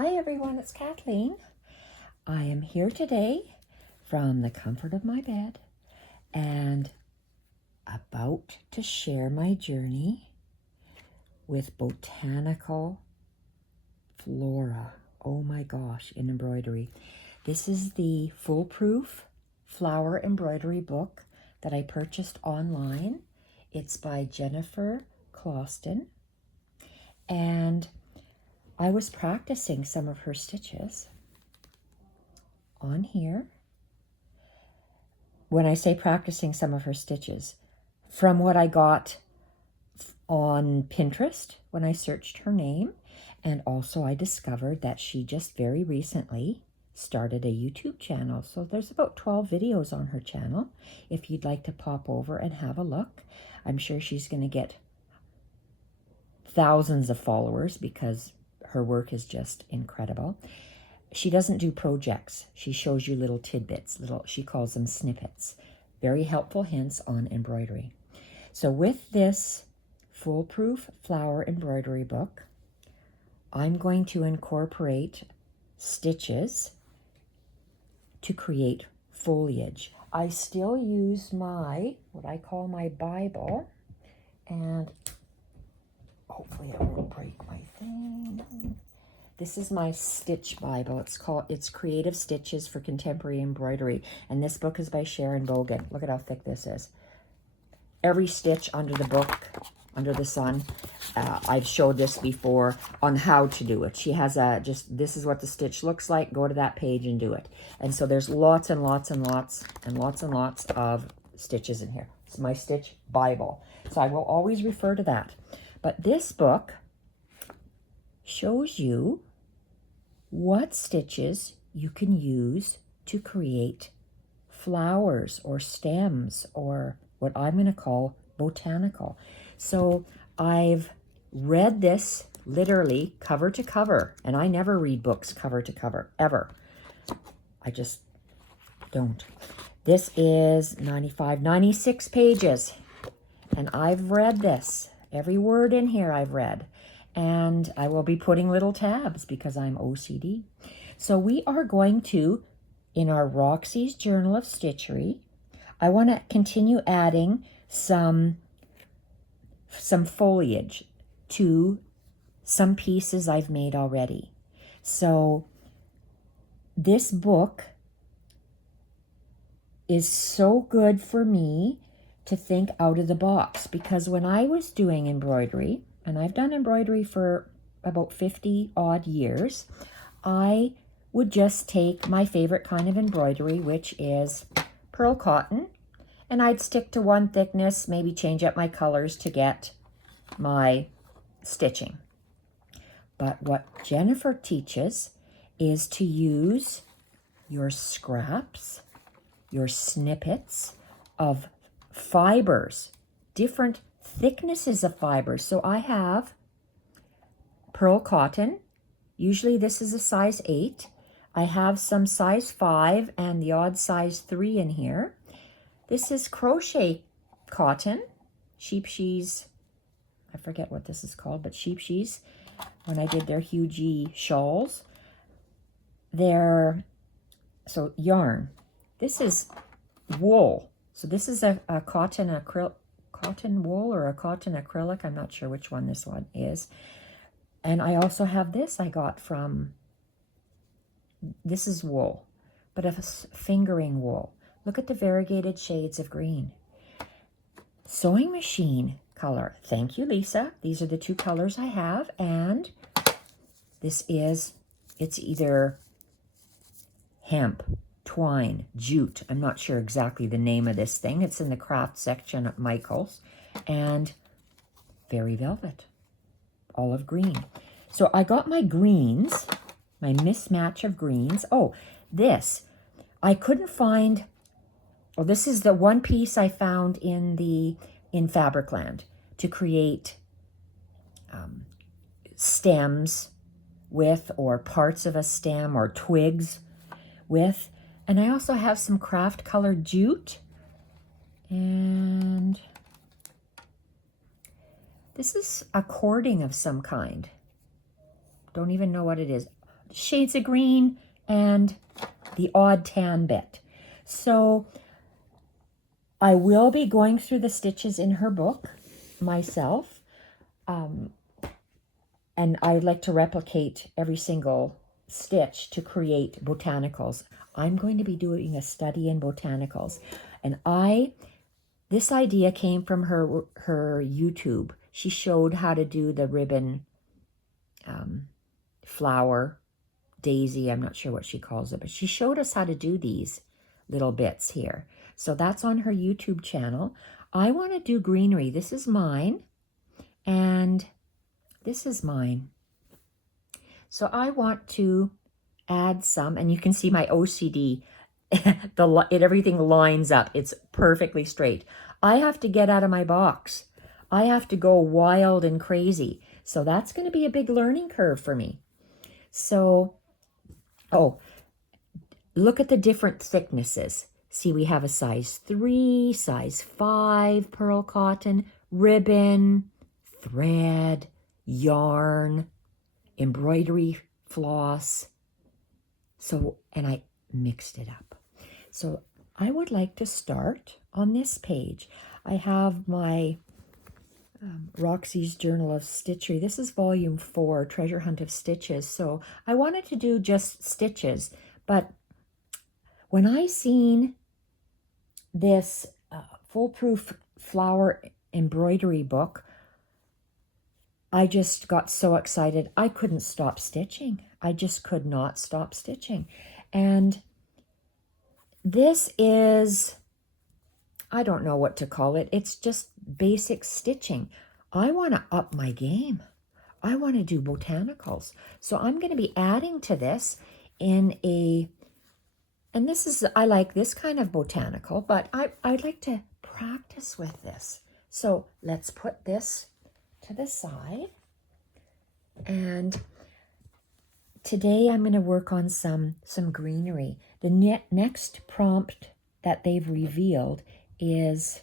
Hi everyone, it's Kathleen. I am here today from the comfort of my bed and about to share my journey with Botanical Flora. Oh my gosh, in embroidery. This is the foolproof flower embroidery book that I purchased online. It's by Jennifer Closton, and I was practicing some of her stitches on here. When I say practicing some of her stitches, from what I got on Pinterest when I searched her name, and also I discovered that she just very recently started a YouTube channel. So there's about 12 videos on her channel if you'd like to pop over and have a look. I'm sure she's going to get thousands of followers because her work is just incredible. She doesn't do projects. She shows you little tidbits, she calls them snippets. Very helpful hints on embroidery. So with this foolproof flower embroidery book, I'm going to incorporate stitches to create foliage. I still use what I call my Bible, and hopefully it won't break my thing. This is my Stitch Bible. It's Creative Stitches for Contemporary Embroidery. And this book is by Sharon Bogan. Look at how thick this is. Every stitch under the book, under the sun. I've showed this before on how to do it. She has this is what the stitch looks like. Go to that page and do it. And so there's lots and lots and lots and lots and lots of stitches in here. It's my Stitch Bible. So I will always refer to that. But this book shows you what stitches you can use to create flowers or stems, or what I'm going to call botanical. So I've read this literally cover to cover, and I never read books cover to cover, ever. I just don't. This is 96 pages, and I've read this. Every word in here I've read. And I will be putting little tabs because I'm OCD. So we are going to, in our Roxys Journal of Stitchery, I want to continue adding some foliage to some pieces I've made already. So this book is so good for me to think out of the box, because when I was doing embroidery, and I've done embroidery for about 50 odd years, I would just take my favorite kind of embroidery, which is pearl cotton, and I'd stick to one thickness, maybe change up my colors to get my stitching. But what Jennifer teaches is to use your scraps, your snippets of fibers, different thicknesses of fibers. So I have pearl cotton. Usually this is a size 8. I have some size 5 and the odd size 3 in here. This is crochet cotton, sheep sheaves. I forget what this is called, but sheep sheaves. When I did their huge shawls, so yarn. This is wool. So this is a cotton wool or a cotton acrylic. I'm not sure which one this one is. And I also have this I got from, this is wool, but a fingering wool. Look at the variegated shades of green. Sewing machine color. Thank you, Lisa. These are the 2 colors I have. And it's either hemp, twine, jute. I'm not sure exactly the name of this thing. It's in the craft section at Michael's. And Fairy Velvet, olive green. So I got my greens, my mismatch of greens. Oh, this, I couldn't find, this is the one piece I found in Fabricland to create stems with, or parts of a stem or twigs with. And I also have some craft colored jute. And this is a cording of some kind. Don't even know what it is. shades of green and the odd tan bit. So I will be going through the stitches in her book myself. And I would like to replicate every single stitch to create botanicals. I'm going to be doing a study in botanicals. And this idea came from her YouTube. She showed how to do the ribbon flower, daisy, I'm not sure what she calls it, but she showed us how to do these little bits here. So that's on her YouTube channel. I want to do greenery. This is mine, and this is mine. So I want to add some, and you can see my OCD, everything lines up. It's perfectly straight. I have to get out of my box. I have to go wild and crazy. So that's going to be a big learning curve for me. So, look at the different thicknesses. See, we have a size 3, size 5 pearl cotton, ribbon, thread, yarn, embroidery floss. So, and I mixed it up. So I would like to start on this page. I have my Roxys Journal of Stitchery. This is volume 4, Treasure Hunt of Stitches. So I wanted to do just stitches, but when I seen this foolproof flower embroidery book, I just got so excited. I couldn't stop stitching. I just could not stop stitching. And this is, I don't know what to call it. It's just basic stitching. I want to up my game. I want to do botanicals. So I'm going to be adding to this in and this is, I like this kind of botanical, but I'd like to practice with this. So let's put this to the side. And today I'm going to work on some greenery. The next prompt that they've revealed is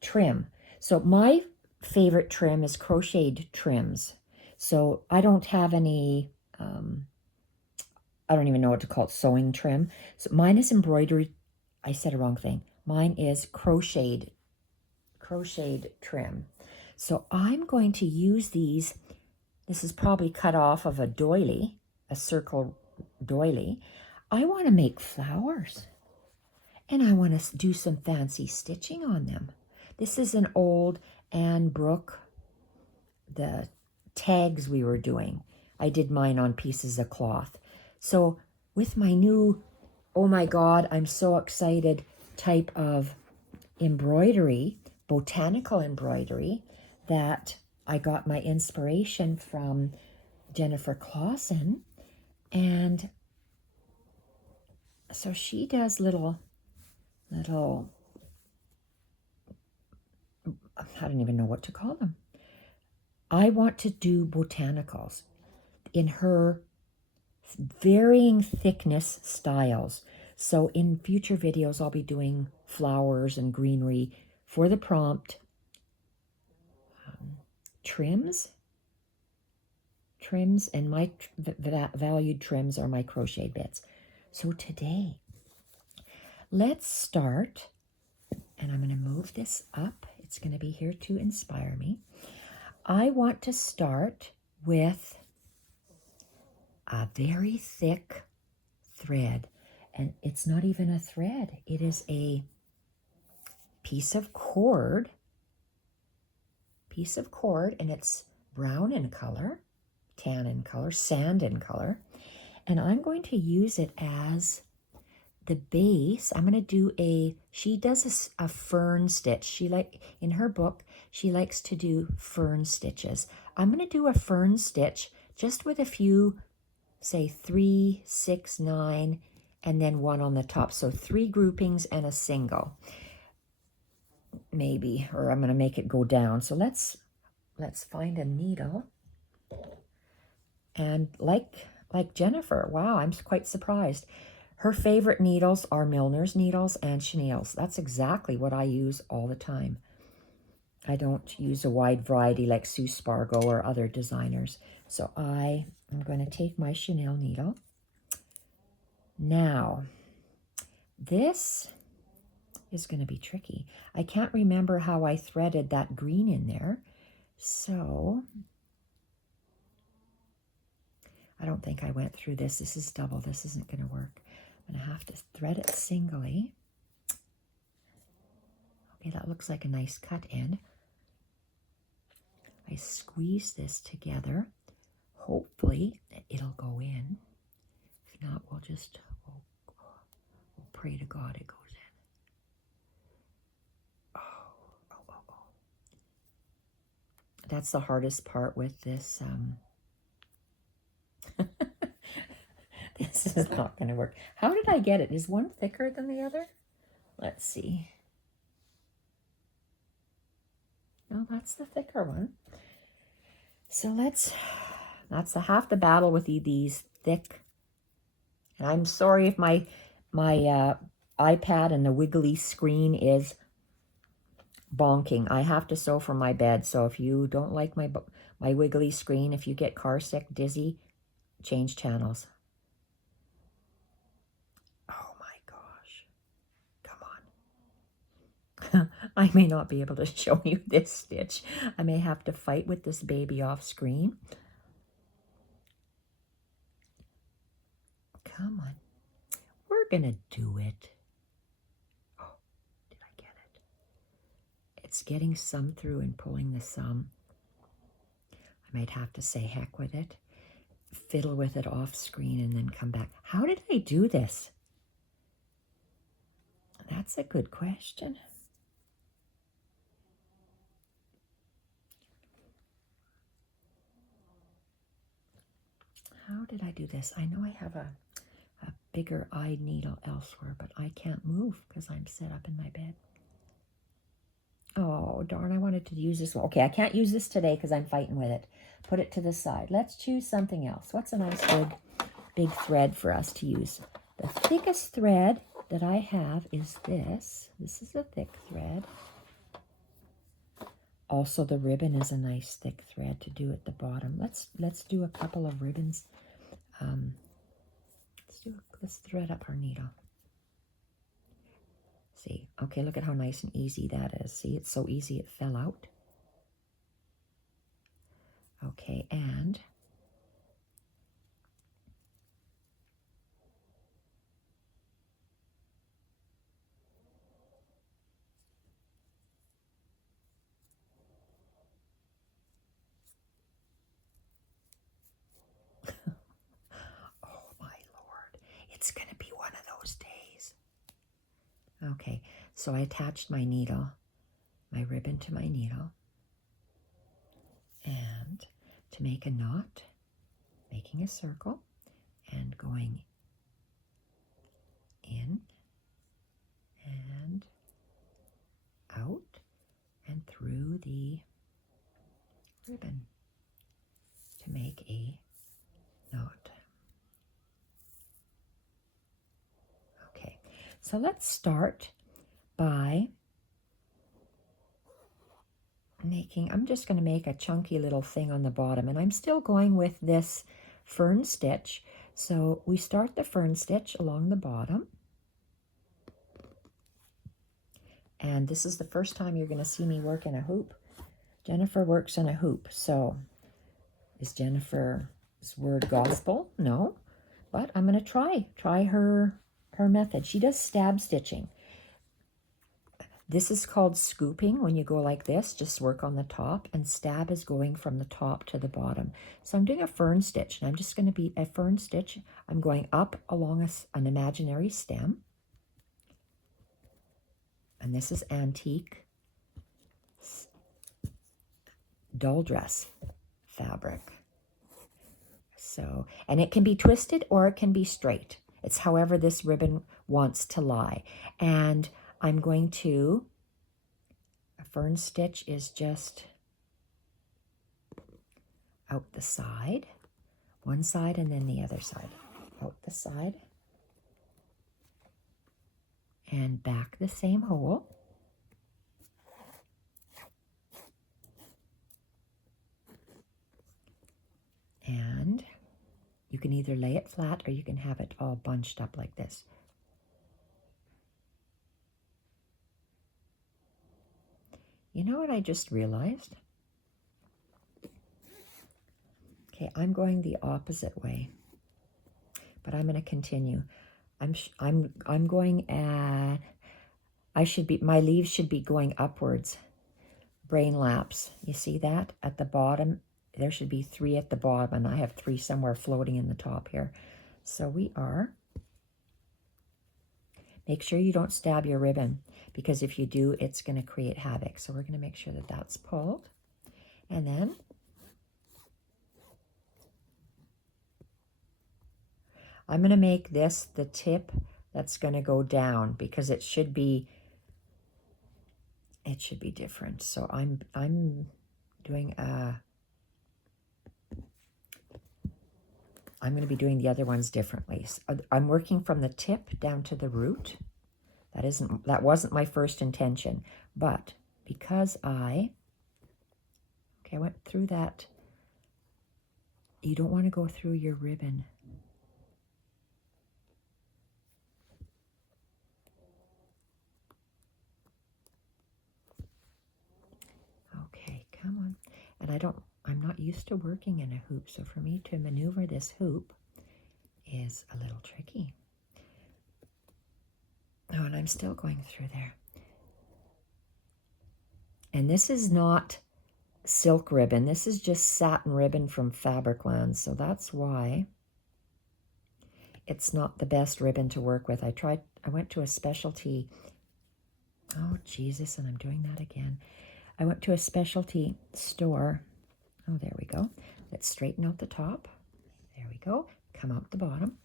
trim. So my favorite trim is crocheted trims. So I don't have any, I don't even know what to call it, sewing trim. So mine is embroidery. I said a wrong thing. Mine is crocheted trim. So I'm going to use these. This is probably cut off of a doily, a circle doily. I want to make flowers. And I want to do some fancy stitching on them. This is an old Anne Brooke, the tags we were doing. I did mine on pieces of cloth. So with my new, oh my God, I'm so excited type of embroidery, botanical embroidery, that I got my inspiration from Jennifer Clausen. And so she does little, I don't even know what to call them. I want to do botanicals in her varying thickness styles. So in future videos, I'll be doing flowers and greenery for the prompt. Trims, and my valued trims are my crochet bits. So today, let's start, and I'm going to move this up. It's going to be here to inspire me. I want to start with a very thick thread, and it's not even a thread. It is a piece of cord, and it's brown in color, tan in color, sand in color, and I'm going to use it as the base. I'm going to do she does a fern stitch. In her book, she likes to do fern stitches. I'm going to do a fern stitch just with a few, say 3, 6, 9, and then one on the top. So 3 groupings and a single, maybe, or I'm going to make it go down. So let's find a needle. And like Jennifer, wow, I'm quite surprised. Her favorite needles are Milner's needles and chenille's. That's exactly what I use all the time. I don't use a wide variety like Sue Spargo or other designers. So I am going to take my chenille needle. Now, this is going to be tricky. I can't remember how I threaded that green in there. So I don't think I went through this. This is double. This isn't going to work. I'm going to have to thread it singly. Okay, that looks like a nice cut end. I squeeze this together. Hopefully it'll go in. If not, we'll pray to God it goes in. Oh. That's the hardest part with this. This is not going to work. How did I get it? Is one thicker than the other? Let's see. No, that's the thicker one. So that's half the battle with these thick. And I'm sorry if my iPad and the wiggly screen is bonking. I have to sew from my bed, so if you don't like my wiggly screen, if you get car sick, dizzy, change channels. Oh my gosh. Come on. I may not be able to show you this stitch. I may have to fight with this baby off screen. Come on. We're gonna do it. Oh, did I get it? It's getting some through and pulling the some. I might have to say heck with it. Fiddle with it off screen and then come back. How did I do this? That's a good question. How did I do this? I know I have a bigger eyed needle elsewhere, but I can't move because I'm set up in my bed. Oh, darn, I wanted to use this one. Okay, I can't use this today because I'm fighting with it. Put it to the side. Let's choose something else. What's a nice big thread for us to use? The thickest thread that I have is this. This is a thick thread. Also, the ribbon is a nice thick thread to do at the bottom. Let's do a couple of ribbons. Let's thread up our needle. See, okay, look at how nice and easy that is. See, it's so easy it fell out. Okay, and oh my Lord, it's going to be one of those days. Okay, so I attached my needle, my ribbon to my needle, and to make a knot, making a circle and going in and out and through the ribbon to make a knot. Okay, so let's start by making, I'm just going to make a chunky little thing on the bottom, and I'm still going with this fern stitch. So we start the fern stitch along the bottom, and this is the first time you're going to see me work in a hoop. Jennifer works in a hoop, so is Jennifer's word gospel? No, but I'm going to try her method. She does stab stitching. This is called scooping. When you go like this, just work on the top, and stab is going from the top to the bottom. So I'm doing a fern stitch, and I'm just going to be a fern stitch. I'm going up along an imaginary stem. And this is antique doll dress fabric. So, and it can be twisted or it can be straight. It's however this ribbon wants to lie. And I'm going to, a fern stitch is just out the side, one side and then the other side, out the side and back the same hole. And you can either lay it flat or you can have it all bunched up like this. You know what I just realized? Okay, I'm going the opposite way, but I'm going to continue. I'm going at, my leaves should be going upwards. Brain lapse. You see that at the bottom? There should be 3 at the bottom, and I have 3 somewhere floating in the top here. So we are. Make sure you don't stab your ribbon, because if you do, it's going to create havoc. So we're going to make sure that that's pulled. And then I'm going to make this the tip that's going to go down, because it should be different. So I'm doing I'm going to be doing the other ones differently. So I'm working from the tip down to the root. That wasn't my first intention, but because I went through that. You don't want to go through your ribbon. Okay, come on. And I'm not used to working in a hoop, so for me to maneuver this hoop is a little tricky. Oh, and I'm still going through there. And this is not silk ribbon. This is just satin ribbon from Fabricland, so that's why it's not the best ribbon to work with. I went to a specialty, oh Jesus, and I'm doing that again. I went to a specialty store. Oh, there we go. Let's straighten out the top. There we go. Come out the bottom.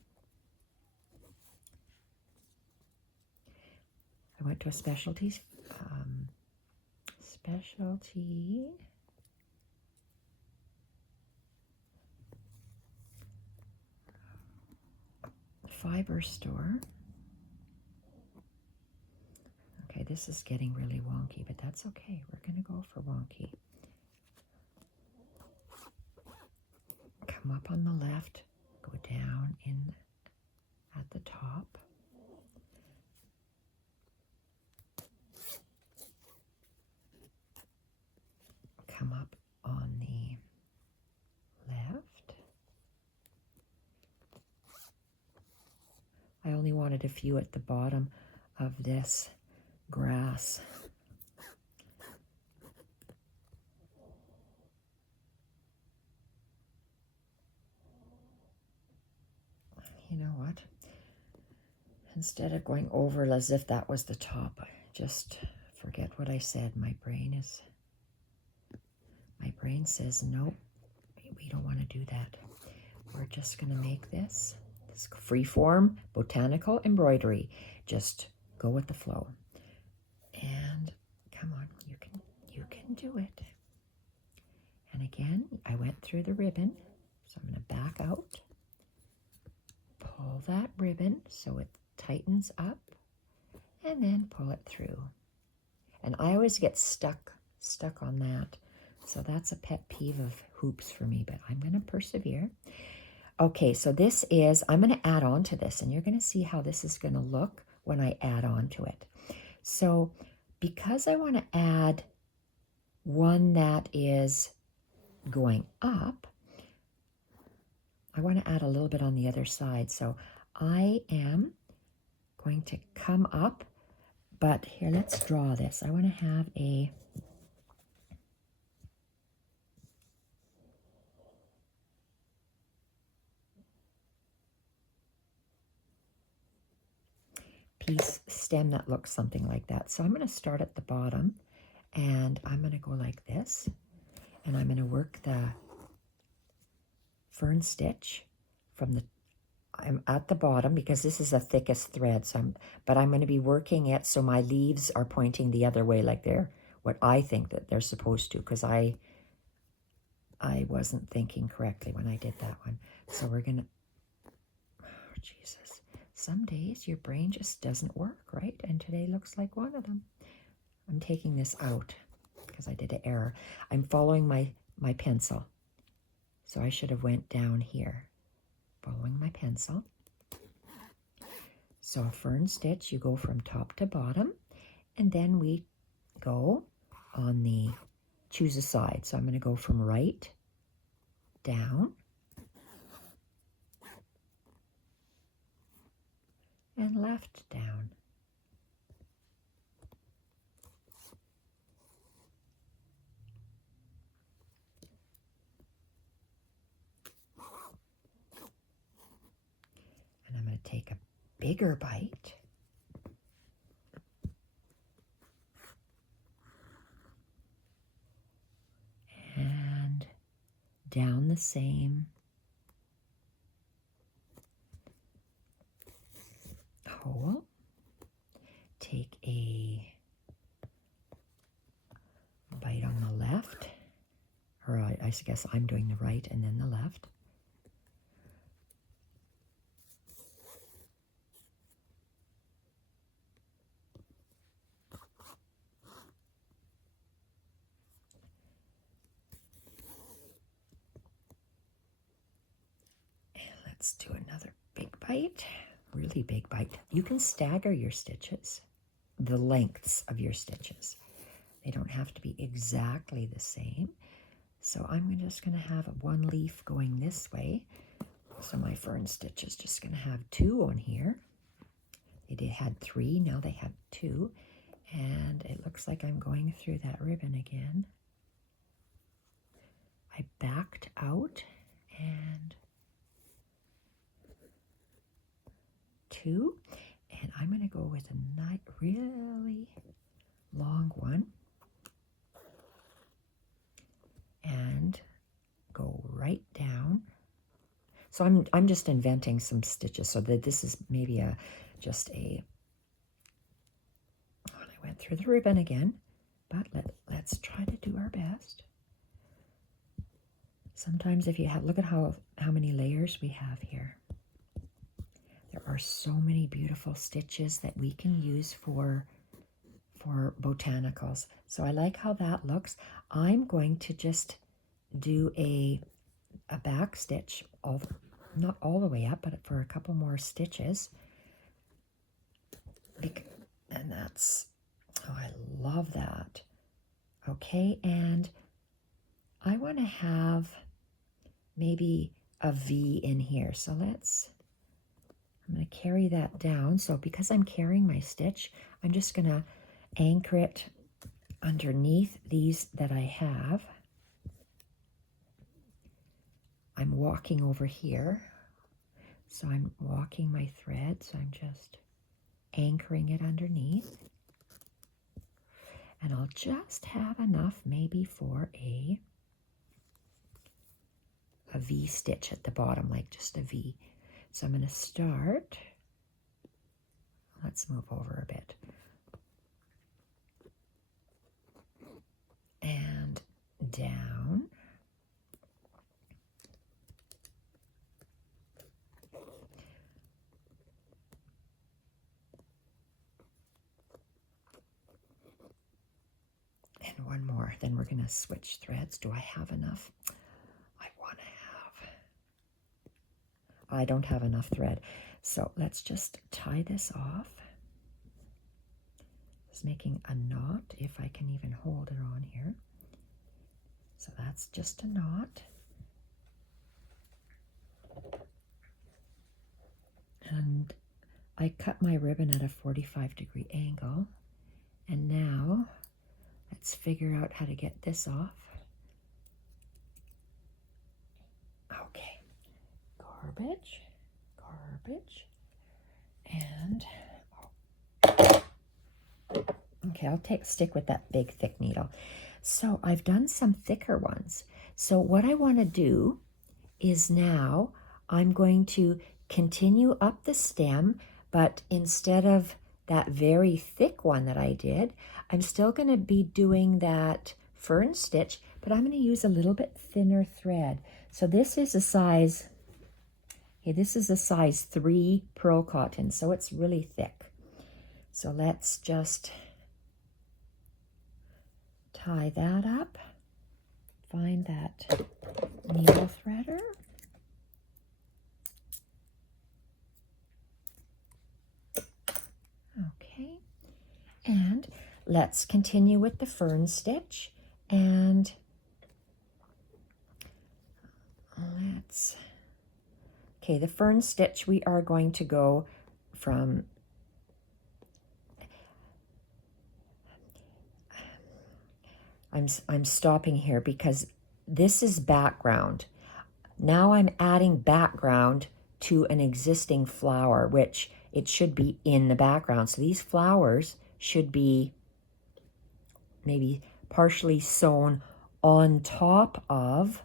I went to a specialty fiber store. Okay, this is getting really wonky, but that's okay. We're going to go for wonky. Come up on the left, go down in at the top. Come up on the left. I only wanted a few at the bottom of this grass. You know what? Instead of going over as if that was the top, just forget what I said. My brain says, nope, we don't want to do that. We're just going to make this Freeform Botanical embroidery. Just go with the flow. And come on, you can do it. And again, I went through the ribbon, so I'm going to back out. Pull that ribbon so it tightens up, and then pull it through. And I always get stuck on that. So that's a pet peeve of hoops for me, but I'm going to persevere. Okay, so this is, I'm going to add on to this, and you're going to see how this is going to look when I add on to it. So because I want to add one that is going up, I want to add a little bit on the other side. So I am going to come up, but here, let's draw this. I want to have a piece stem that looks something like that. So I'm going to start at the bottom, and I'm going to go like this, and I'm going to work the fern stitch from the, I'm at the bottom because this is the thickest thread, so but I'm going to be working it so my leaves are pointing the other way, like they're what I think that they're supposed to, because I wasn't thinking correctly when I did that one. So we're going to, oh, Jesus. Some days your brain just doesn't work, right? And today looks like one of them. I'm taking this out because I did an error. I'm following my pencil. So I should have went down here, following my pencil. So a fern stitch, you go from top to bottom, and then we go on the, choose a side. So I'm going to go from right down and left down. And I'm going to take a bigger bite. And down the same hole. Take a bite on the left, or I guess I'm doing the right and then the left. Let's do another big bite, really big bite. You can stagger your stitches, the lengths of your stitches. They don't have to be exactly the same. So I'm just going to have one leaf going this way. So my fern stitch is just going to have 2 on here. They had 3, now they have 2. And it looks like I'm going through that ribbon again. I backed out and 2, and I'm going to go with a really long one and go right down. So I'm just inventing some stitches so that this is maybe just a, oh, I went through the ribbon again, but let's try to do our best. Sometimes if you have, look at how many layers we have here. There are so many beautiful stitches that we can use for botanicals. So I like how that looks. I'm going to just do a back stitch, not all the way up, but for a couple more stitches. And that's, oh, I love that. Okay, and I want to have maybe a V in here. So I'm going to carry that down. So because I'm carrying my stitch, I'm just going to anchor it underneath these that I have. I'm walking over here. So I'm walking my thread. So I'm just anchoring it underneath. And I'll just have enough maybe for a V stitch at the bottom, like just a V. So I'm going to start, let's move over a bit, and down, and one more. Then we're going to switch threads. Do I have enough? I don't have enough thread. So let's just tie this off. Just making a knot, if I can even hold it on here. So that's just a knot. And I cut my ribbon at a 45-degree angle. And now let's figure out how to get this off. Okay. Garbage, and okay, I'll stick with that big thick needle. So I've done some thicker ones. So what I want to do is now I'm going to continue up the stem, but instead of that very thick one that I did, I'm still going to be doing that fern stitch, but I'm going to use a little bit thinner thread. So this is a size, okay, this is a size 3 pearl cotton, so it's really thick. So let's just tie that up. find that needle threader. Okay, and let's continue with the fern stitch, and okay, the fern stitch, we are going to go from I'm stopping here because this is background. Now I'm adding background to an existing flower, which it should be in the background. So these flowers should be maybe partially sewn on top of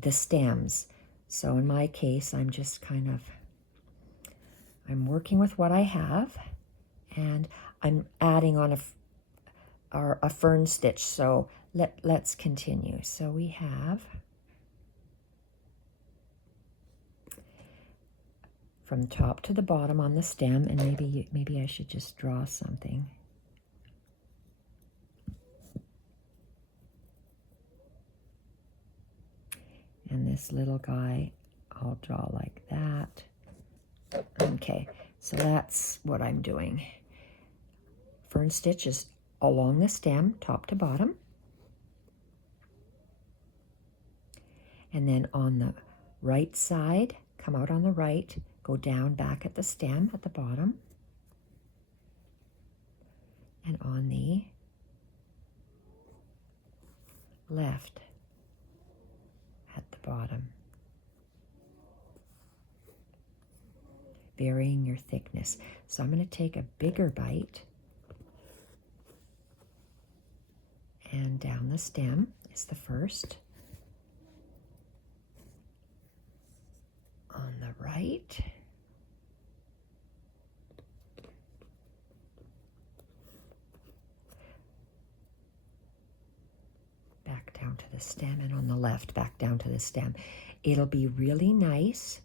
the stems. So in my case, I'm just I'm working with what I have, and I'm adding on a fern stitch. So let's continue. So we have from top to the bottom on the stem, and maybe I should just draw something. And this little guy, I'll draw like that. Okay, so that's what I'm doing. Fern stitch is along the stem, top to bottom. And then on the right side, come out on the right, go down back at the stem at the bottom. And on the left at the bottom. Varying your thickness. So I'm going to take a bigger bite, and down the stem is the first. On the right. Back down to the stem, and on the left, back down to the stem. It'll be really nice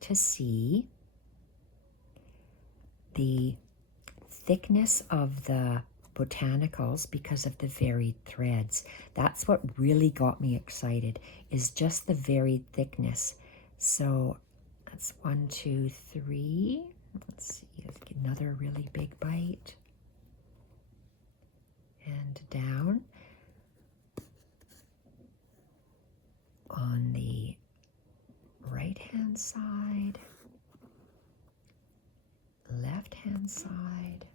to see the thickness of the Botanicals because of the varied threads. That's what really got me excited, is just the varied thickness. So that's 1, 2, 3. Let's see, let's get another really big bite. And down. On the right-hand side, left-hand side.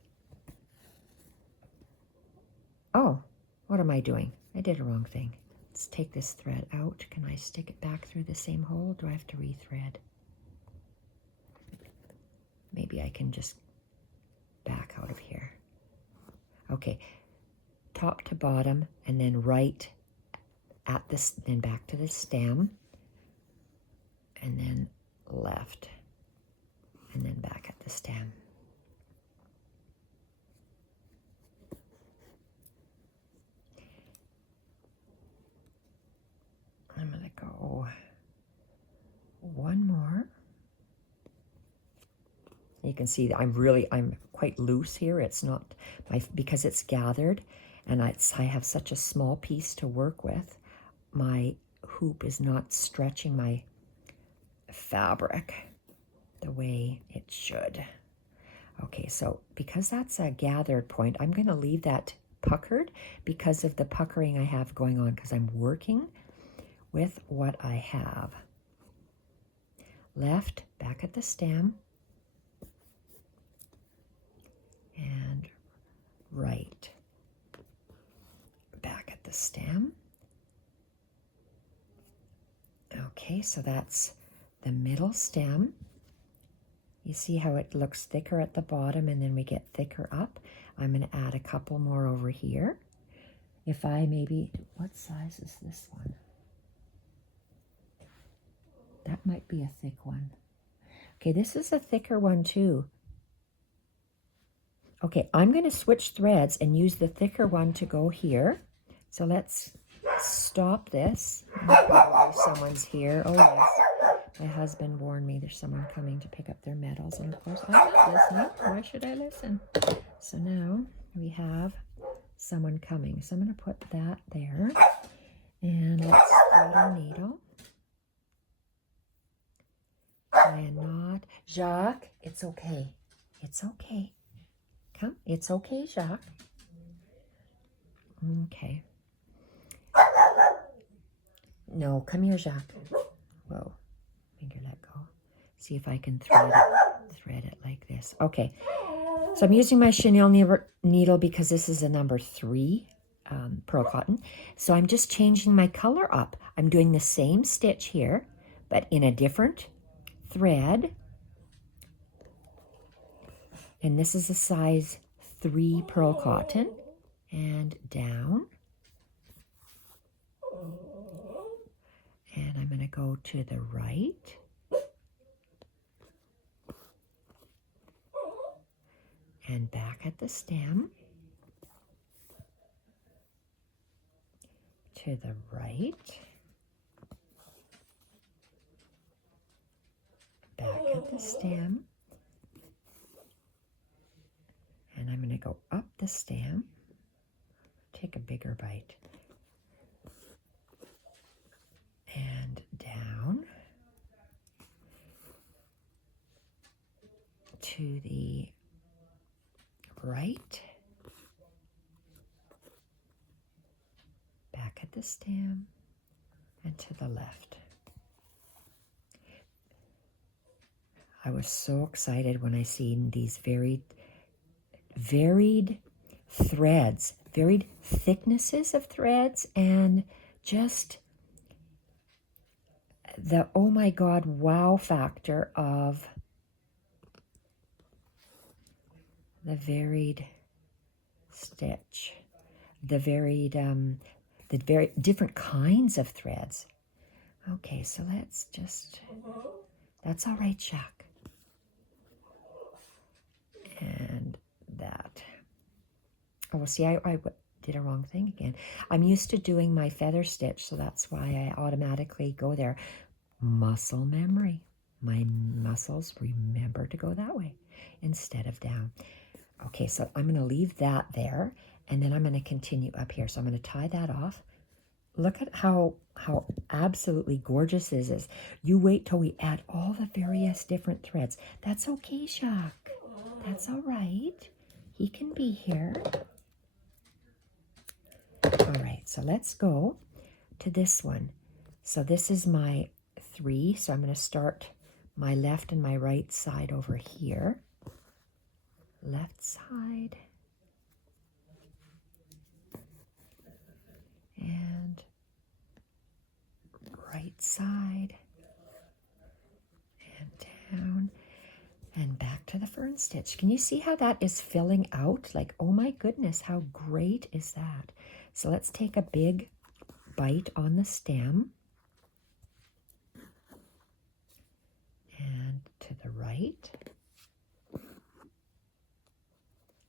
Oh, what am I doing? I did a wrong thing. Let's take this thread out. Can I stick it back through the same hole? Do I have to rethread? Maybe I can just back out of here. Okay, top to bottom, and then right at this, then back to the stem, and then left, and then back at the stem. I'm going to go one more. You can see that I'm quite loose here. It's not because it's gathered, and I have such a small piece to work with. My hoop is not stretching my fabric the way it should. Okay, so because that's a gathered point, I'm going to leave that puckered because of the puckering I have going on, because I'm working with what I have. Left, back at the stem, and right, back at the stem. Okay, so that's the middle stem. You see how it looks thicker at the bottom, and then we get thicker up. I'm going to add a couple more over here. If I what size is this one? That might be a thick one. Okay, this is a thicker one too. Okay, I'm going to switch threads and use the thicker one to go here. So let's stop this. Probably someone's here. Oh yes, my husband warned me there's someone coming to pick up their medals, and of course I'm not listening. Why should I listen? So now we have someone coming. So I'm going to put that there, And let's thread our needle. Try a knot. Jacques, it's okay. It's okay. Come, it's okay, Jacques. Okay. No, come here, Jacques. Whoa, finger let go. See if I can thread it like this. Okay, so I'm using my chenille needle because this is a number 3 pearl cotton. So I'm just changing my color up. I'm doing the same stitch here, but in a different thread. And this is a size 3 pearl cotton. And down. And I'm going to go to the right. And back at the stem. To the right. Back at the stem. And I'm going to go up the stem. Take a bigger bite. And down. To the right. Back at the stem. And to the left. I was so excited when I seen these varied threads, varied thicknesses of threads, and just the oh my god wow factor of the varied stitch, the very different kinds of threads. Okay, so let's just, that's all right, Jacques. And that. Oh, see, I did a wrong thing again. I'm used to doing my feather stitch, so that's why I automatically go there. Muscle memory. My muscles remember to go that way instead of down. Okay, so I'm going to leave that there, and then I'm going to continue up here. So I'm going to tie that off. Look at how absolutely gorgeous this is. You wait till we add all the various different threads. That's okay, Jacques. That's all right. He can be here. All right, so let's go to this one. So this is my 3, so I'm going to start my left and my right side over here. Left side. And right side. And down. And back to the fern stitch. Can you see how that is filling out? Like, oh my goodness, how great is that? So let's take a big bite on the stem. And to the right.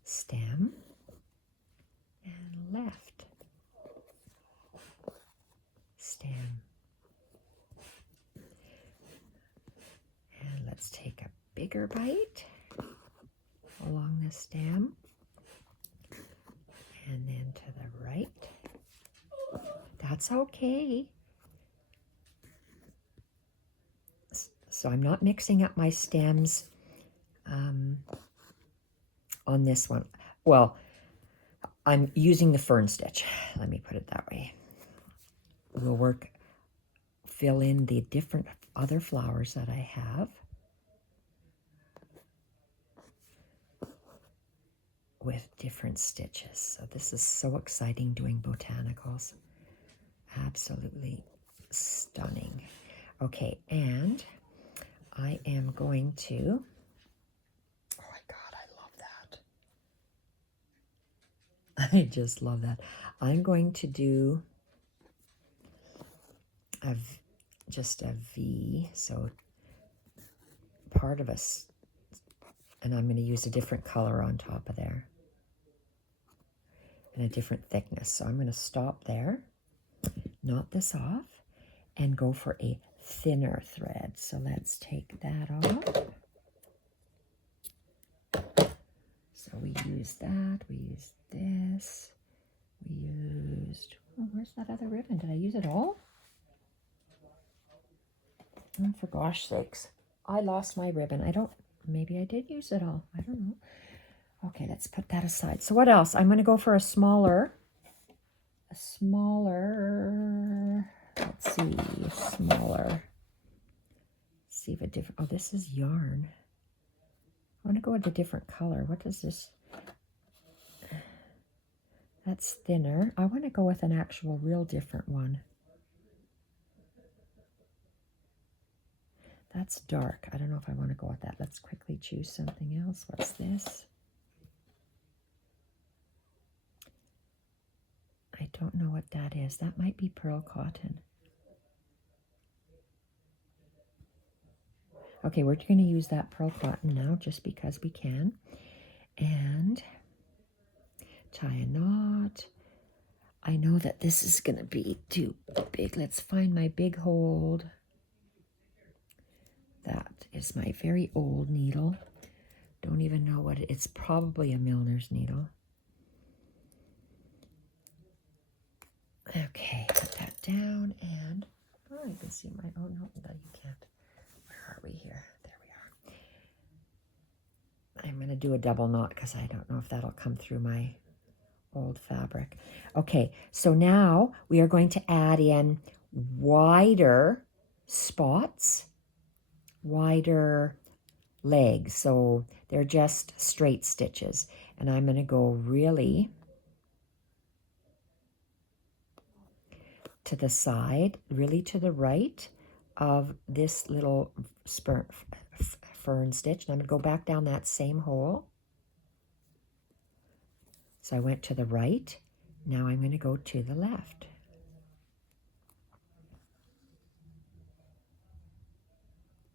Stem. And left. Stem. And let's take a bigger bite along the stem. And then to the right. That's okay. So I'm not mixing up my stems on this one. Well, I'm using the fern stitch. Let me put it that way. We'll fill in the different other flowers that I have with different stitches. So this is so exciting doing botanicals. Absolutely stunning. Okay, and I am going to, oh my God, I love that. I just love that. I'm going to do just a V, so part of us, and I'm going to use a different color on top of there and a different thickness. So I'm going to stop there, knot this off, and go for a thinner thread. So let's take that off. So we use that, we use this, we used, oh, where's that other ribbon? Did I use it all? Oh, for gosh sakes. I lost my ribbon. Maybe I did use it all. I don't know. Okay, let's put that aside. So what else? I'm going to go for a smaller, let's see, smaller. See if a different, oh, this is yarn. I want to go with a different color. What is this? That's thinner. I want to go with an actual real different one. That's dark. I don't know if I want to go with that. Let's quickly choose something else. What's this? I don't know what that is. That might be pearl cotton. Okay, we're going to use that pearl cotton now just because we can. And tie a knot. I know that this is going to be too big. Let's find my big hold. That is my very old needle. Don't even know what it's probably a milliner's needle. Okay, put that down and, oh, you can see my, oh no, you can't. Where are we here? There we are. I'm going to do a double knot because I don't know if that'll come through my old fabric. Okay, so now we are going to add in wider spots, wider legs. So they're just straight stitches. And I'm going to go really to the side, really to the right of this little fern stitch. And I'm going to go back down that same hole. So I went to the right. Now I'm going to go to the left.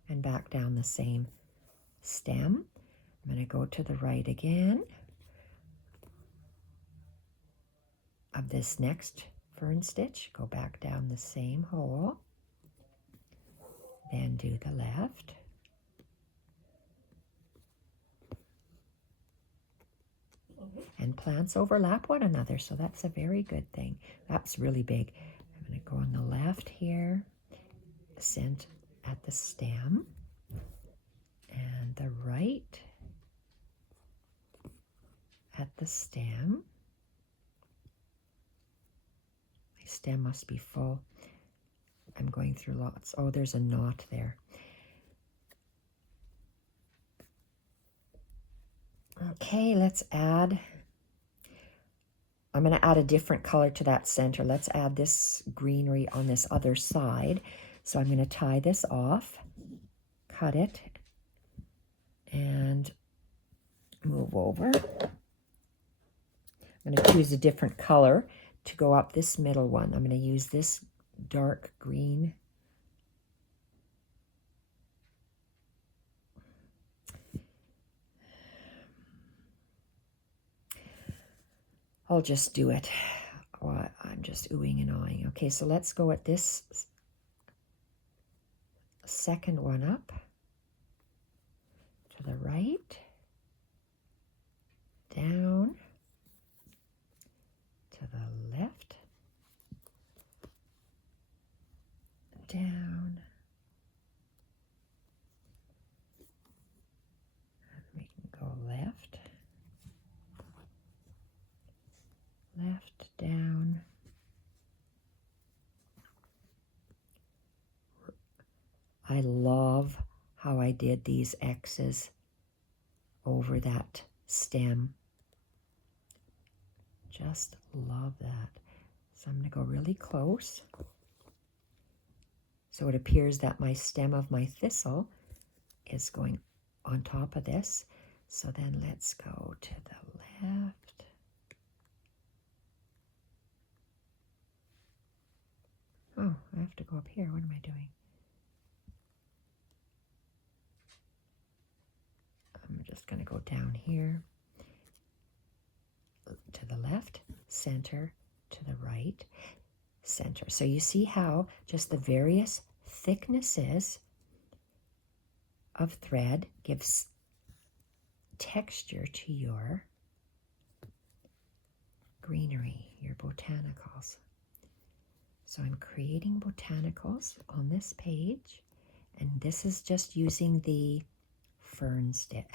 And back down the same stem. I'm going to go to the right again of this next fern stitch. Go back down the same hole. Then do the left. And plants overlap one another, so that's a very good thing. That's really big. I'm going to go on the left here, center at the stem, and the right at the stem. My stem must be full. I'm going through lots. Oh, there's a knot there. Okay, let's add, I'm going to add a different color to that center. Let's add this greenery on this other side. So I'm going to tie this off, cut it, and move over. I'm going to choose a different color to go up this middle one. I'm going to use this dark green. I'll just do it. Oh, I'm just oohing and awing. Okay, so let's go at this second one up to the right, down, to the left, down, and we can go left, left, down, I love how I did these X's over that stem. Just love that. So I'm going to go really close. So it appears that my stem of my thistle is going on top of this. So then let's go to the left. Oh, I have to go up here. What am I doing? I'm just going to go down here to the left, center, to the right, center. So you see how just the various thicknesses of thread gives texture to your greenery. your botanicals. So I'm creating botanicals on this page, and this is just using the fern stitch.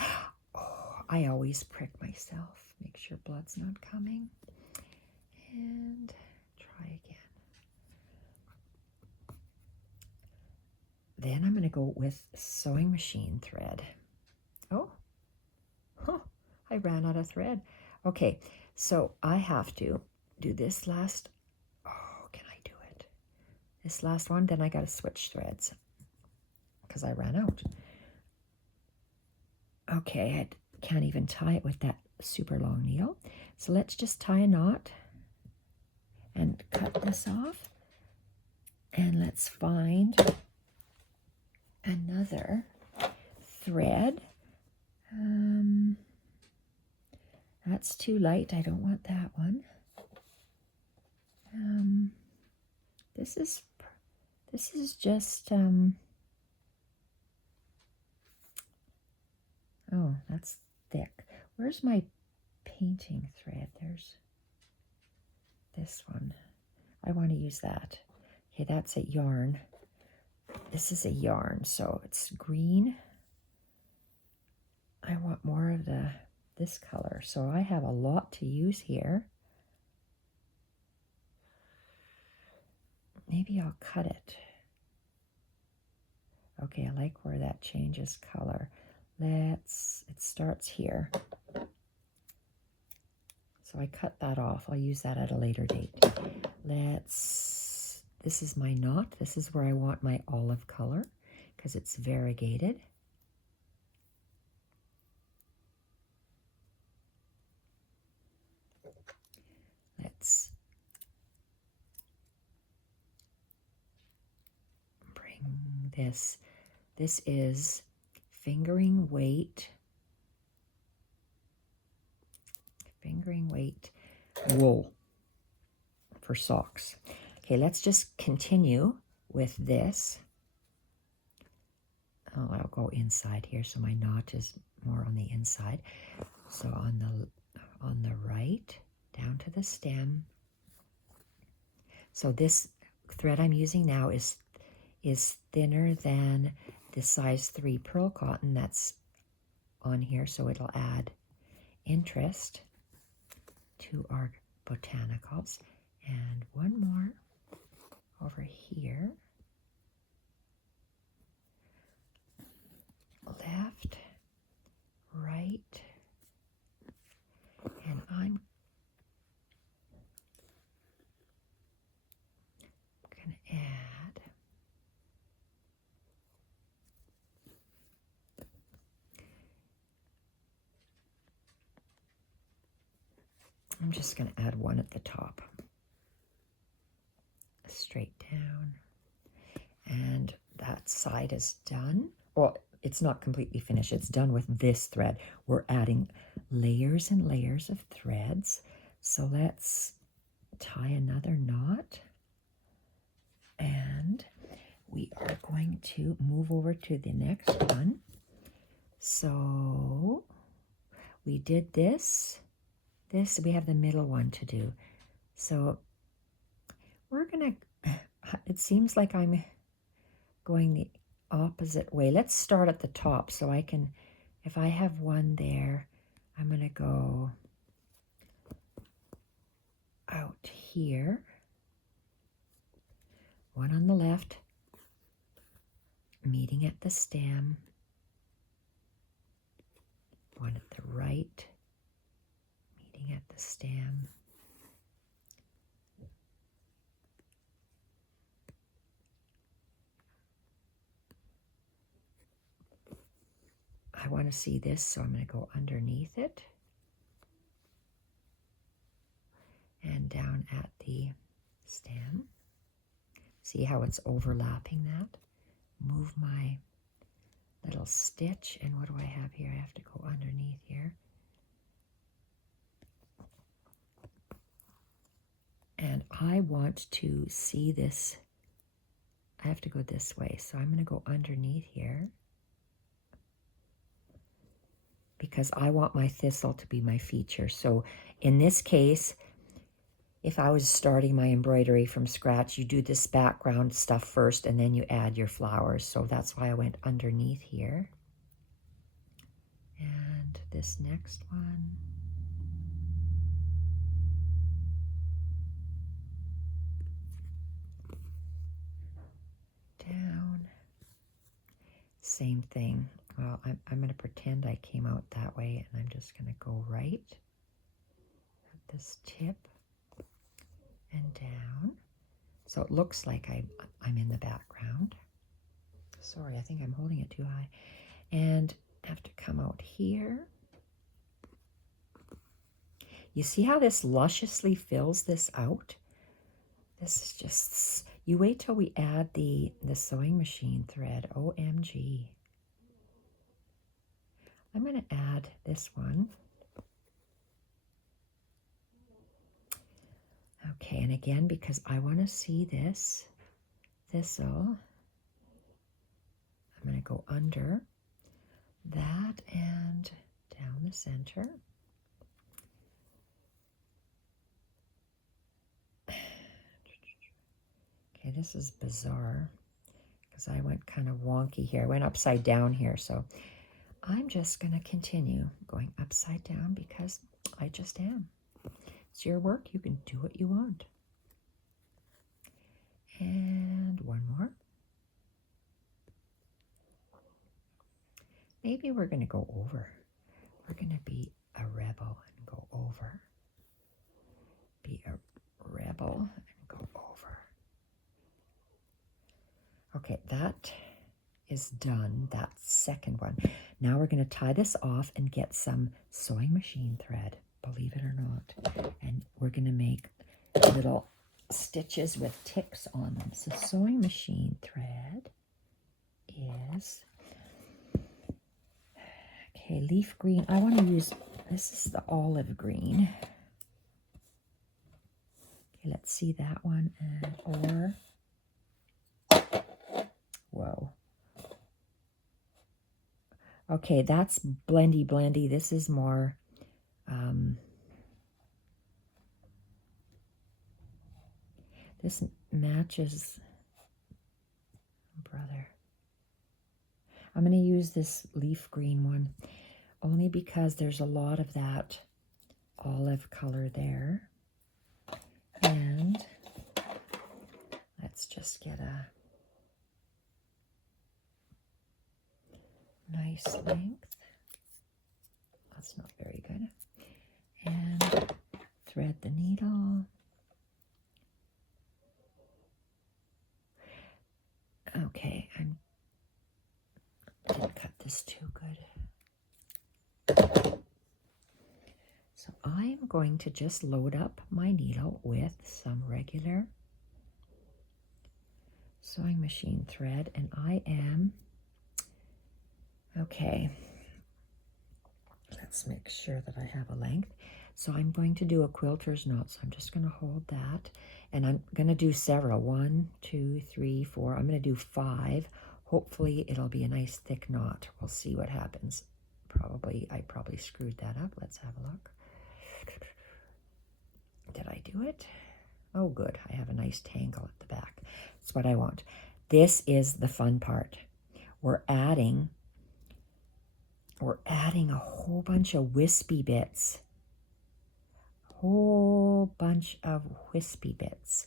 Oh, I always prick myself. Make sure blood's not coming. And try again. Then I'm going to go with sewing machine thread. Oh, I ran out of thread. Okay, so I have to do this last. Oh, can I do it? This last one, then I got to switch threads because I ran out. Okay, I can't even tie it with that super long needle. So let's just tie a knot and cut this off. And let's find another thread. That's too light. I don't want that one. This is just oh, that's thick. Where's my painting thread? There's this one. I want to use that. Okay, that's a yarn. This is a yarn, so it's green. I want more of this color, so I have a lot to use here. Maybe I'll cut it. Okay, I like where that changes color. It starts here. So I cut that off. I'll use that at a later date. This is my knot. This is where I want my olive color because it's variegated. Let's bring this. This is fingering weight wool for socks. Okay, let's just continue with this. Oh, I'll go inside here so my knot is more on the inside. So on the right, down to the stem. So this thread I'm using now is thinner than the size 3 pearl cotton that's on here, so it'll add interest to our botanicals. And one more over here. Left, right, and I'm going to add I'm just going to add one at the top, straight down, and that side is done. Well, it's not completely finished. It's done with this thread. We're adding layers and layers of threads. So let's tie another knot, and we are going to move over to the next one. So we did this, we have the middle one to do. So we're gonna, it seems like I'm going the opposite way. Let's start at the top so I can, if I have one there, I'm gonna go out here, one on the left, meeting at the stem, one at the right, meeting at the stem, I want to see this, so I'm going to go underneath it and down at the stem. See how it's overlapping that? Move my little stitch, and what do I have here? I have to go underneath here. And I want to see this. I have to go this way, so I'm going to go underneath here, because I want my thistle to be my feature. So in this case, if I was starting my embroidery from scratch, you do this background stuff first and then you add your flowers. So that's why I went underneath here. And this next one. Down. Same thing. Well, I'm going to pretend I came out that way, and I'm just going to go right at this tip and down. So it looks like I'm in the background. Sorry, I think I'm holding it too high. And I have to come out here. You see how this lusciously fills this out? This is just, you wait till we add the sewing machine thread. OMG. I'm going to add this one. Okay, and again, because I want to see this thistle, I'm going to go under that and down the center. Okay, this is bizarre because I went kind of wonky here. I went upside down here, so I'm just going to continue going upside down because I just am. It's your work. You can do what you want. And one more. Maybe we're going to go over. We're going to be a rebel and go over. Be a rebel and go over. Okay, that is done, that second one. Now we're going to tie this off and get some sewing machine thread, believe it or not. And we're going to make little stitches with ticks on them. So sewing machine thread is, okay, leaf green. I want to use, this is the olive green. Okay, let's see that one. And, or, whoa. Okay, that's blendy blendy. This is more, this matches, brother. I'm going to use this leaf green one only because there's a lot of that olive color there. And let's just get a nice length. That's not very good. And thread the needle. Okay, I didn't cut this too good. So I'm going to just load up my needle with some regular sewing machine thread, and I am, okay, let's make sure that I have a length. So I'm going to do a quilter's knot, so I'm just going to hold that, and I'm going to do several, 1, 2, 3, 4, I'm going to do 5. Hopefully it'll be a nice thick knot. We'll see what happens. I probably screwed that up. Let's have a look. Did I do it? Oh, good. I have a nice tangle at the back. That's what I want. This is the fun part. We're adding a whole bunch of wispy bits. Whole bunch of wispy bits.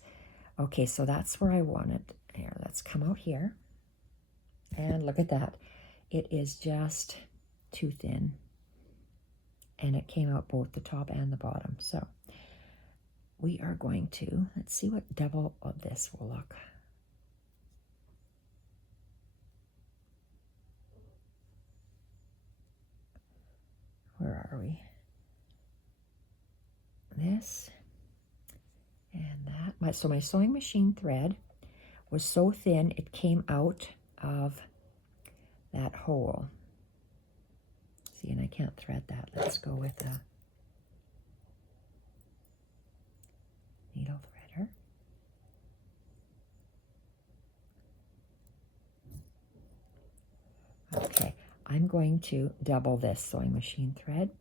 Okay, so that's where I want it. Here, let's come out here. And look at that. It is just too thin. And it came out both the top and the bottom. So we are going to, let's see what double of this will look. Where are we? This and that. So my sewing machine thread was so thin it came out of that hole. See, and I can't thread that. Let's go with a needle threader. Okay, I'm going to double this sewing machine thread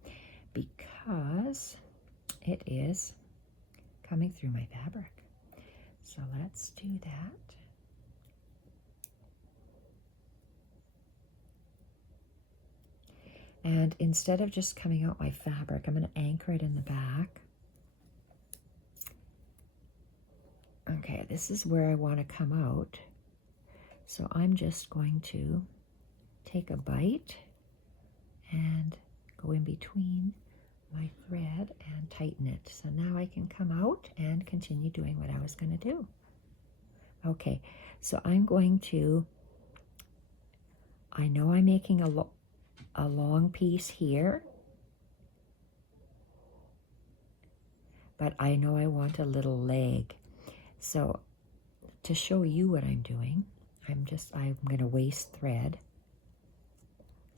because it is coming through my fabric. So let's do that. And instead of just coming out my fabric, I'm going to anchor it in the back. Okay, this is where I want to come out. So I'm just going to take a bite and go in between my thread and tighten it. So now I can come out and continue doing what I was going to do. Okay, so I'm going to, I know I'm making a long piece here, but I know I want a little leg. So to show you what I'm doing, I'm going to waste thread.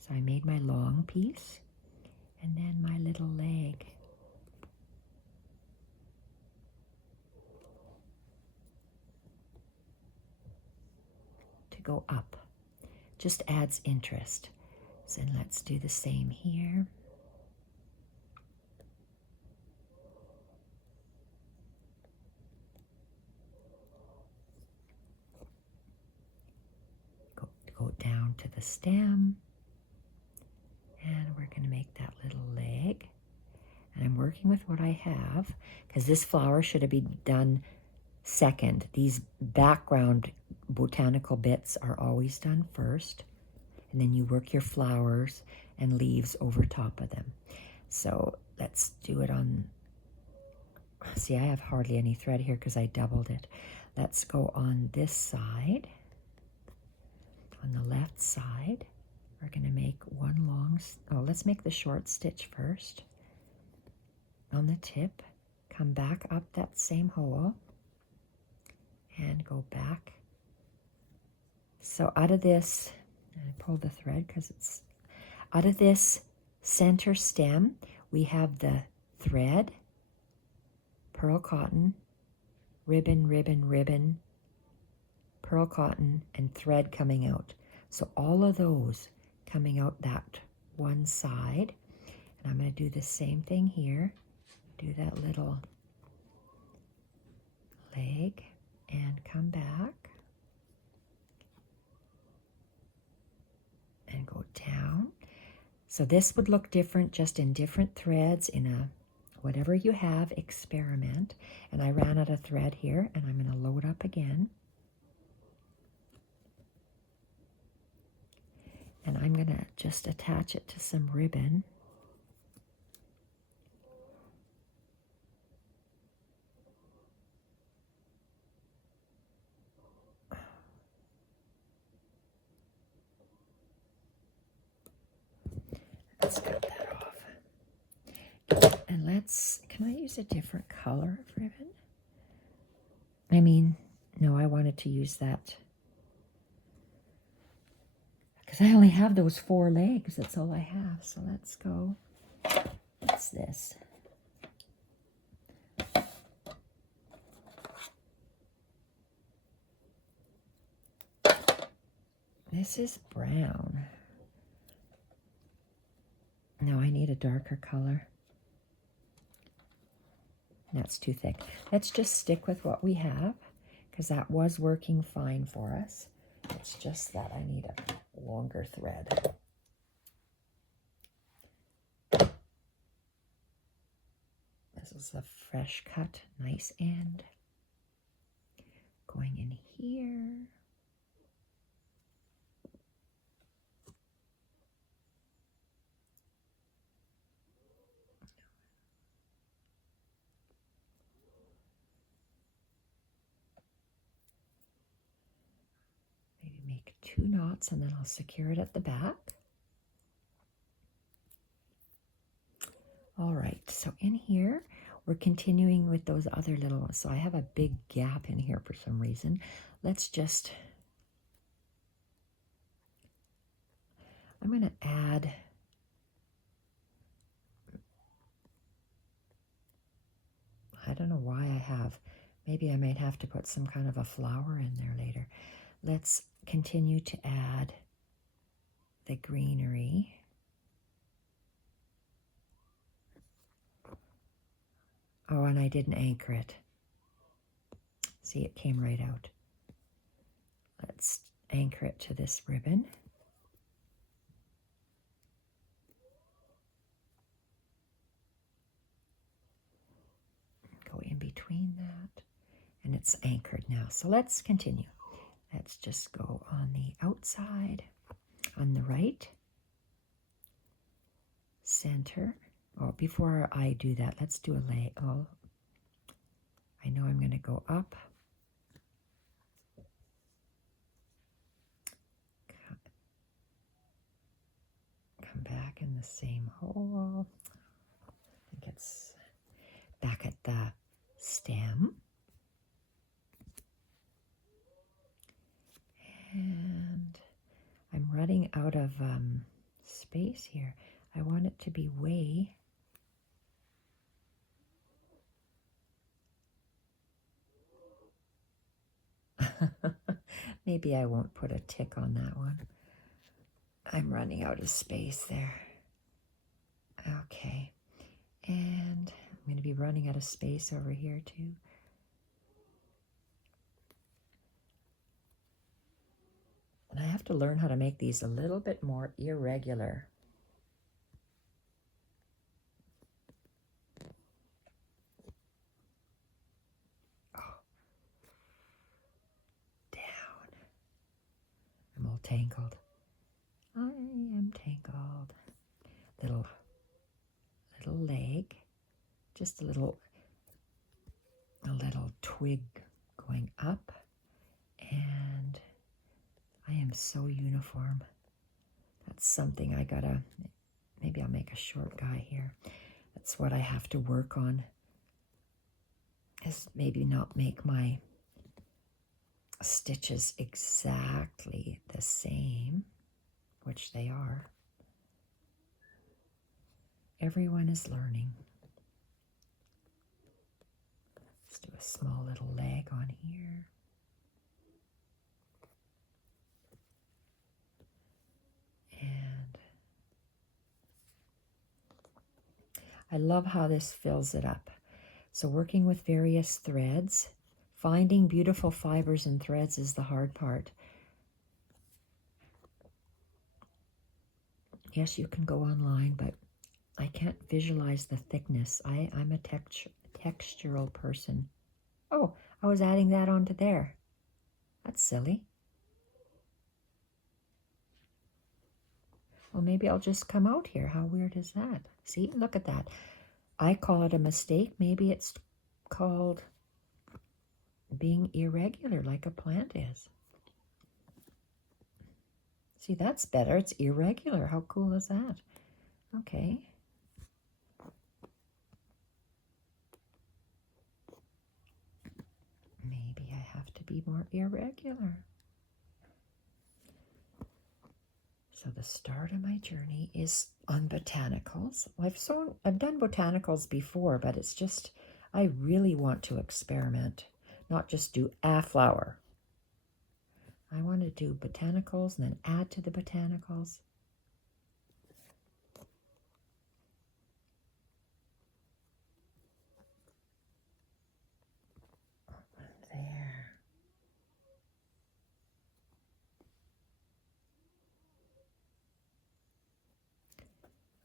So I made my long piece and then my little leg. To go up. Just adds interest. So let's do the same here. Go down to the stem, and we're going to make that little leg. And I'm working with what I have, because this flower should have been done second. These background botanical bits are always done first, and then you work your flowers and leaves over top of them. So let's do it on, see, I have hardly any thread here because I doubled it. Let's go on this side. On the left side, we're going to make one long, let's make the short stitch first. On the tip, come back up that same hole and go back. So out of this, I pull the thread because it's, out of this center stem, we have the thread, pearl cotton, ribbon, ribbon, ribbon, pearl cotton, and thread coming out. So all of those coming out that one side. And I'm going to do the same thing here. Do that little leg and come back and go down. So this would look different just in different threads in a whatever you have, experiment. And I ran out of thread here, and I'm going to load up again. And I'm going to just attach it to some ribbon. Let's cut that off. And let's, can I use a different color of ribbon? I mean, no, I wanted to use that because I only have those 4 legs. That's all I have. So let's go. What's this? This is brown. No, I need a darker color. That's too thick. Let's just stick with what we have because that was working fine for us. It's just that I need a longer thread. This is a fresh cut, nice end. Going in here. Maybe make 2 knots and then I'll secure it at the back. All right, so in here, we're continuing with those other little ones. So I have a big gap in here for some reason. Let's just, I'm going to add, I don't know why I have, maybe I might have to put some kind of a flower in there later. Let's continue to add the greenery. Oh, and I didn't anchor it. See, it came right out. Let's anchor it to this ribbon. Go in between that. And it's anchored now. So let's continue. Let's just go on the outside, on the right, center. Oh, before I do that, let's do a lay. Oh, I know I'm going to go up. Come back in the same hole. I think it's back at the stem. And I'm running out of space here. I want it to be way. Maybe I won't put a tick on that one. I'm running out of space there. Okay. And I'm going to be running out of space over here too. And I have to learn how to make these a little bit more irregular. Oh. Down. I'm all tangled. I am tangled. Little leg. Just a little twig going up. And I am so uniform. That's something I gotta, maybe I'll make a short guy here. That's what I have to work on, is maybe not make my stitches exactly the same, which they are. Everyone is learning. Let's do a small little leg on here. And I love how this fills it up. So working with various threads, finding beautiful fibers and threads is the hard part. Yes, you can go online, but I can't visualize the thickness. I'm a textural person. Oh, I was adding that onto there. That's silly. Well, maybe I'll just come out here. How weird is that? See, look at that. I call it a mistake. Maybe it's called being irregular, like a plant is. See, that's better. It's irregular. How cool is that? Okay. Maybe I have to be more irregular. So the start of my journey is on Botanicals. I've done Botanicals before, but it's just, I really want to experiment, not just do a flower. I want to do Botanicals and then add to the Botanicals. There.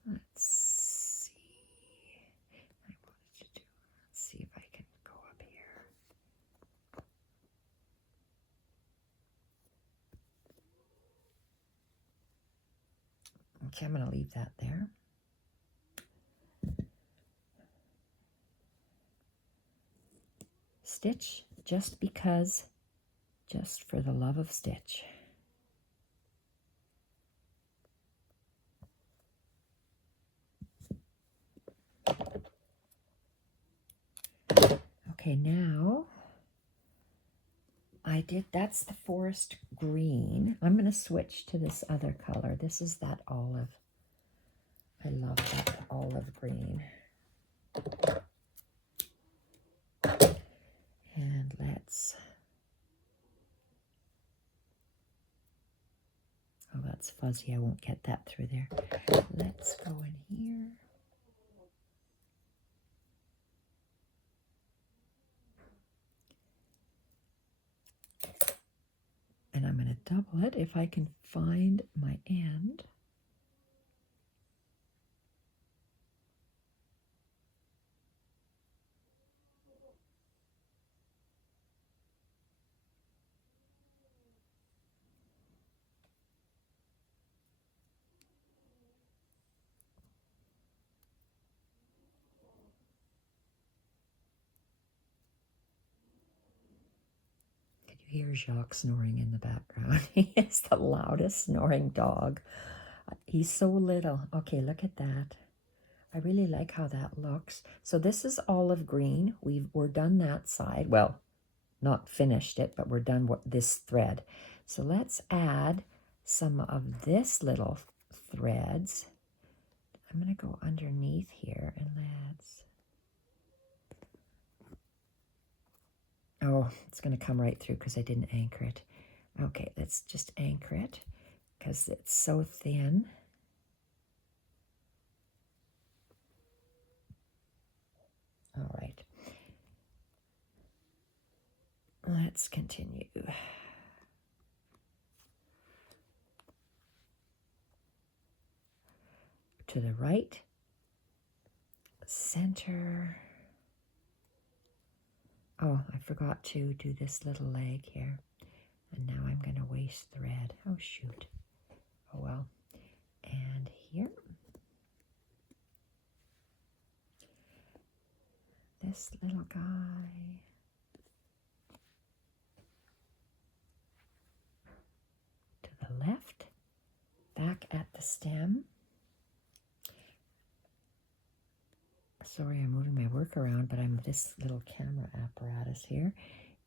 Let's see. I wanted to do, let's see if I can go up here. Okay, I'm going to leave that there. Stitch just because, just for the love of stitch. Okay, now that's the forest green. I'm going to switch to this other color. This is that olive. I love that olive green. And let's, oh, that's fuzzy. I won't get that through there. Let's go in here. double it if I can find my end. You hear Jacques snoring in the background. He is the loudest snoring dog. He's so little. Okay, look at that. I really like how that looks. So this is olive green. We're done that side. Well, not finished it, but we're done with this thread. So let's add some of this little threads. I'm going to go underneath here and let's... Oh, it's going to come right through because I didn't anchor it. Okay, let's just anchor it because it's so thin. All right. Let's continue. To the right, center. Oh, I forgot to do this little leg here. And now I'm going to waste thread. Oh, shoot. Oh, well. And here. This little guy. To the left. Back at the stem. Sorry, I'm moving my work around, but this little camera apparatus here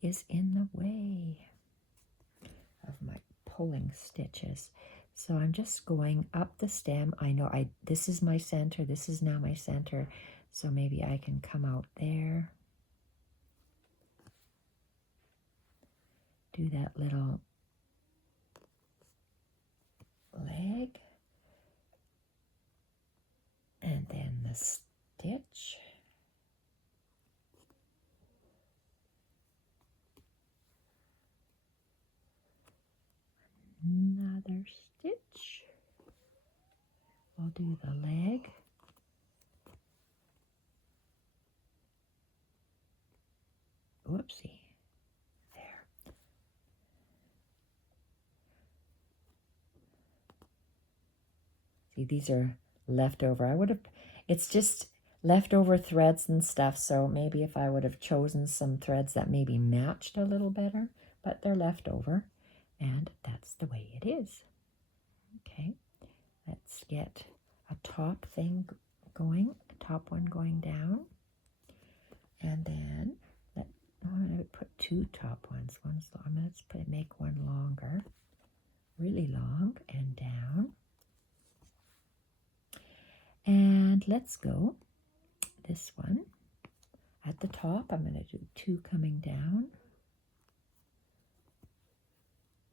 is in the way of my pulling stitches. So I'm just going up the stem. I know this is my center. This is now my center. So maybe I can come out there. Do that little leg. And then the stitch. Another stitch. We'll do the leg. Whoopsie. There. See, these are leftover. It's just leftover threads and stuff, so maybe if I would have chosen some threads that maybe matched a little better, but they're leftover, and that's the way it is. Okay, let's get a top thing going, a top one going down, and then I'm going to put two top ones. I'm going to make one longer, really long, and down. And let's go this one. At the top, I'm going to do two coming down.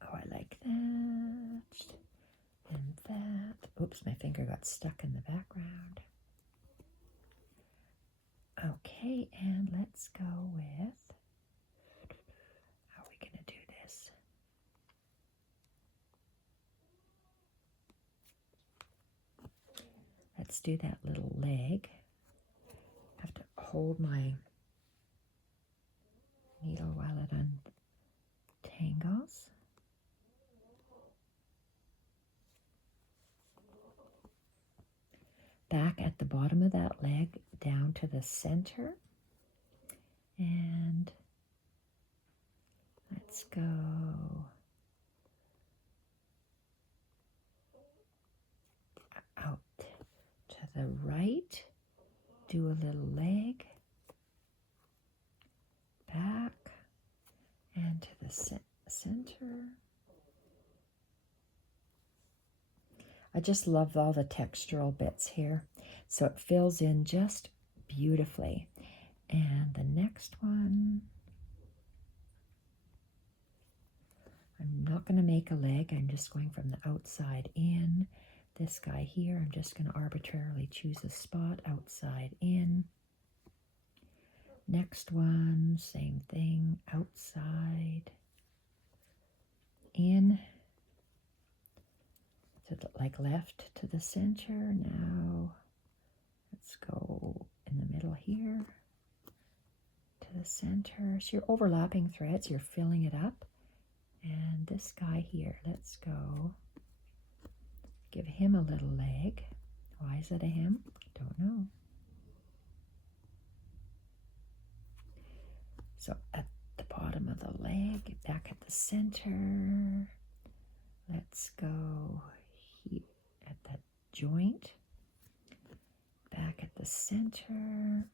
Oh, I like that. And that. Oops, my finger got stuck in the background. Okay, and let's go with... How are we going to do this? Let's do that little leg. I have to hold my needle while it untangles. Back at the bottom of that leg, down to the center. And let's go out to the right, do a little leg, back, and to the center. I just love all the textural bits here. So it fills in just beautifully. And the next one, I'm not going to make a leg. I'm just going from the outside in. This guy here, I'm just going to arbitrarily choose a spot, outside in. Next one, same thing, outside in. to the, like left to the center. Now let's go in the middle here to the center. So you're overlapping threads, you're filling it up. And this guy here, let's go give him a little leg. Why is it a him? Don't know. So at the bottom of the leg, back at the center, let's go here at that joint, back at the center,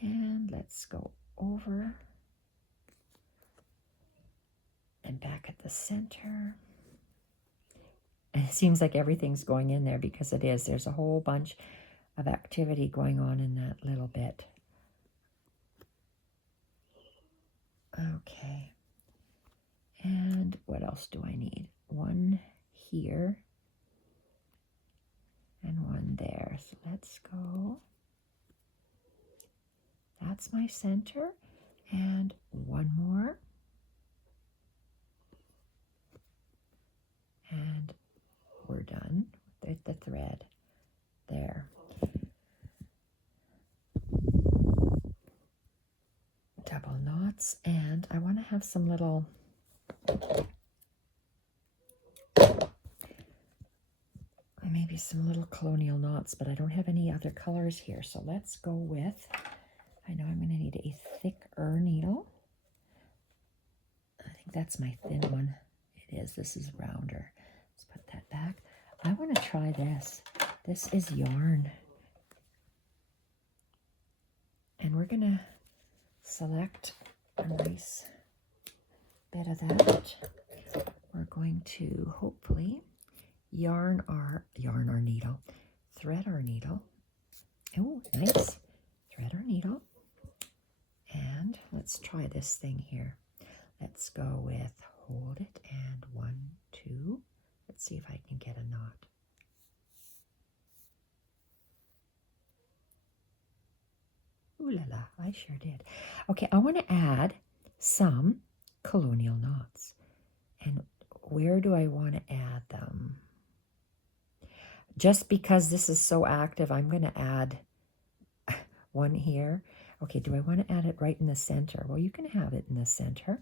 and let's go over and back at the center. And it seems like everything's going in there because it is. There's a whole bunch of activity going on in that little bit. Okay. And what else do I need? One here and one there. So let's go. That's my center. And one more. And we're done with the thread there. Double knots, and I want to have some little maybe some little colonial knots, but I don't have any other colors here, so let's go with, I know I'm going to need a thicker needle. I think that's my thin one. It is. This is rounder. Let's put that back. I want to try this. This is yarn. And we're going to select a nice bit of that. We're going to hopefully yarn our needle, thread our needle. Oh, nice. Thread our needle. And let's try this thing here. Let's go with hold it and 1, 2. Let's see if I can get a knot. Ooh la la, I sure did. Okay, I want to add some colonial knots. And where do I want to add them? Just because this is so active, I'm going to add one here. Okay, do I want to add it right in the center? Well, you can have it in the center.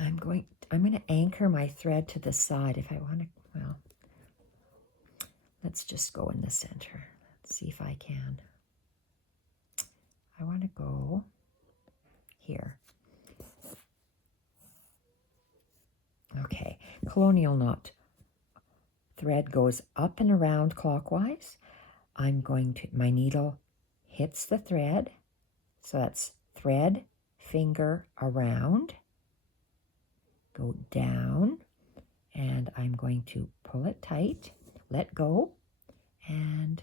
I'm going to anchor my thread to the side if I want to, well, let's just go in the center. Let's see if I can. I want to go here. Okay, colonial knot. Thread goes up and around clockwise. My needle hits the thread. So that's thread, finger, around. Go down. And I'm going to pull it tight, let go, and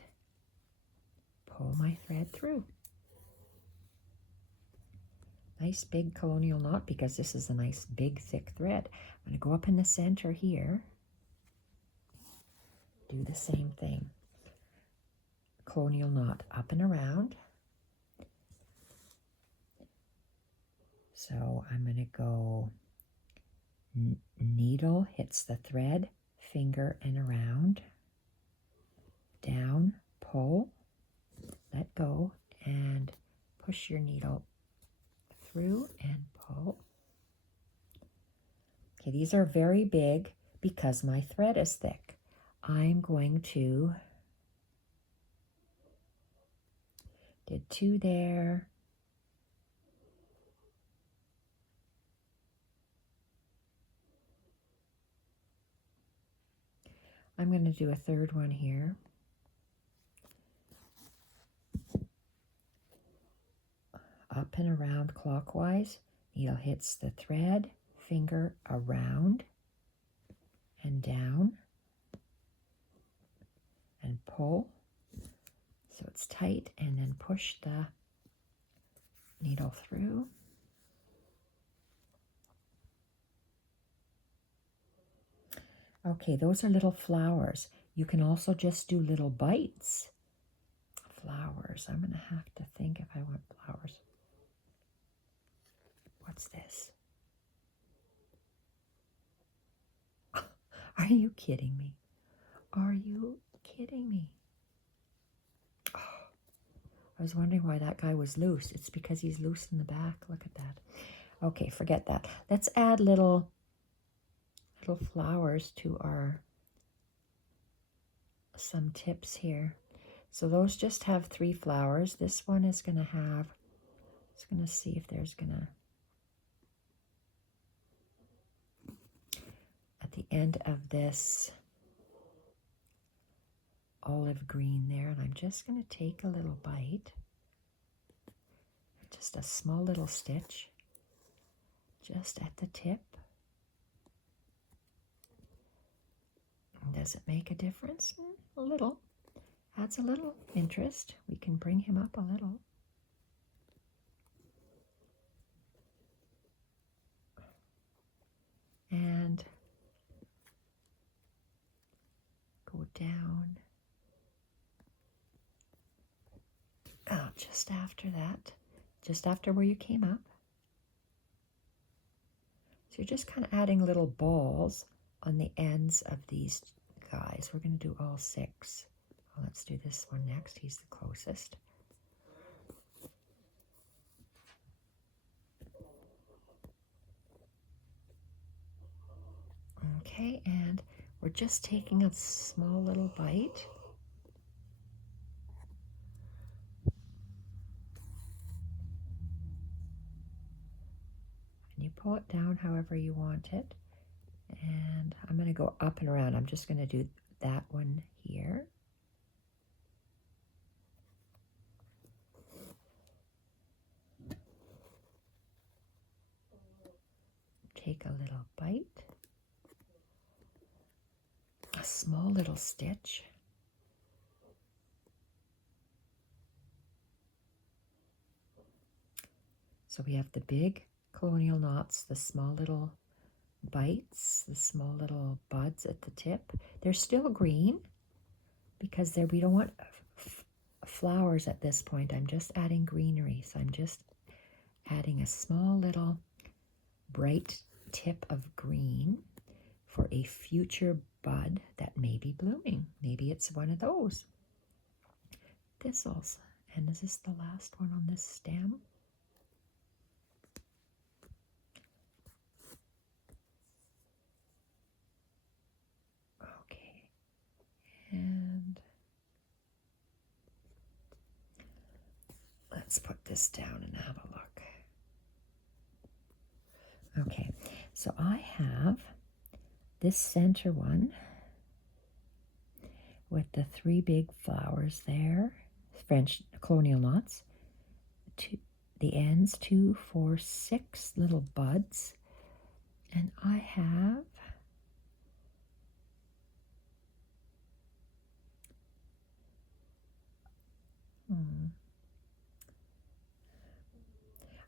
pull my thread through. Nice big colonial knot because this is a nice big thick thread. I'm going to go up in the center here. Do the same thing. Colonial knot up and around. So I'm going to go needle hits the thread, finger and around, down, pull, let go, and push your needle through and pull. Okay, these are very big because my thread is thick. I'm going to, did 2 there. I'm going to do a 3rd one here. Up and around clockwise. Needle hits the thread, finger around and down and pull so it's tight, and then push the needle through. Okay, those are little flowers. You can also just do little bites. Flowers. I'm going to have to think if I want flowers. What's this? Are you kidding me? Are you kidding me? Oh, I was wondering why that guy was loose. It's because he's loose in the back. Look at that. Okay, forget that. Let's add little flowers to our some tips here. So those just have 3 flowers. This one is going to have, it's going to see if there's going to, at the end of this olive green there, and I'm just going to take a little bite, just a small little stitch, just at the tip. Does it make a difference? A little. Adds a little interest. We can bring him up a little. And go down. Oh, just after that. Just after where you came up. So you're just kind of adding little balls on the ends of these guys. We're going to do all 6. Well, let's do this one next. He's the closest. Okay, and we're just taking a small little bite. And you pull it down however you want it. And I'm going to go up and around. I'm just going to do that one here. Take a little bite. A small little stitch. So we have the big colonial knots, the small little bites, the small little buds at the tip. They're still green because we don't want flowers at this point. I'm just adding greenery. So I'm just adding a small little bright tip of green for a future bud that may be blooming. Maybe it's one of those thistles. And is this the last one on this stem? Okay. And let's put this down and have a look. Okay, so I have this center one with the 3 big flowers there, French colonial knots, the ends 2, 4, 6 little buds, and I have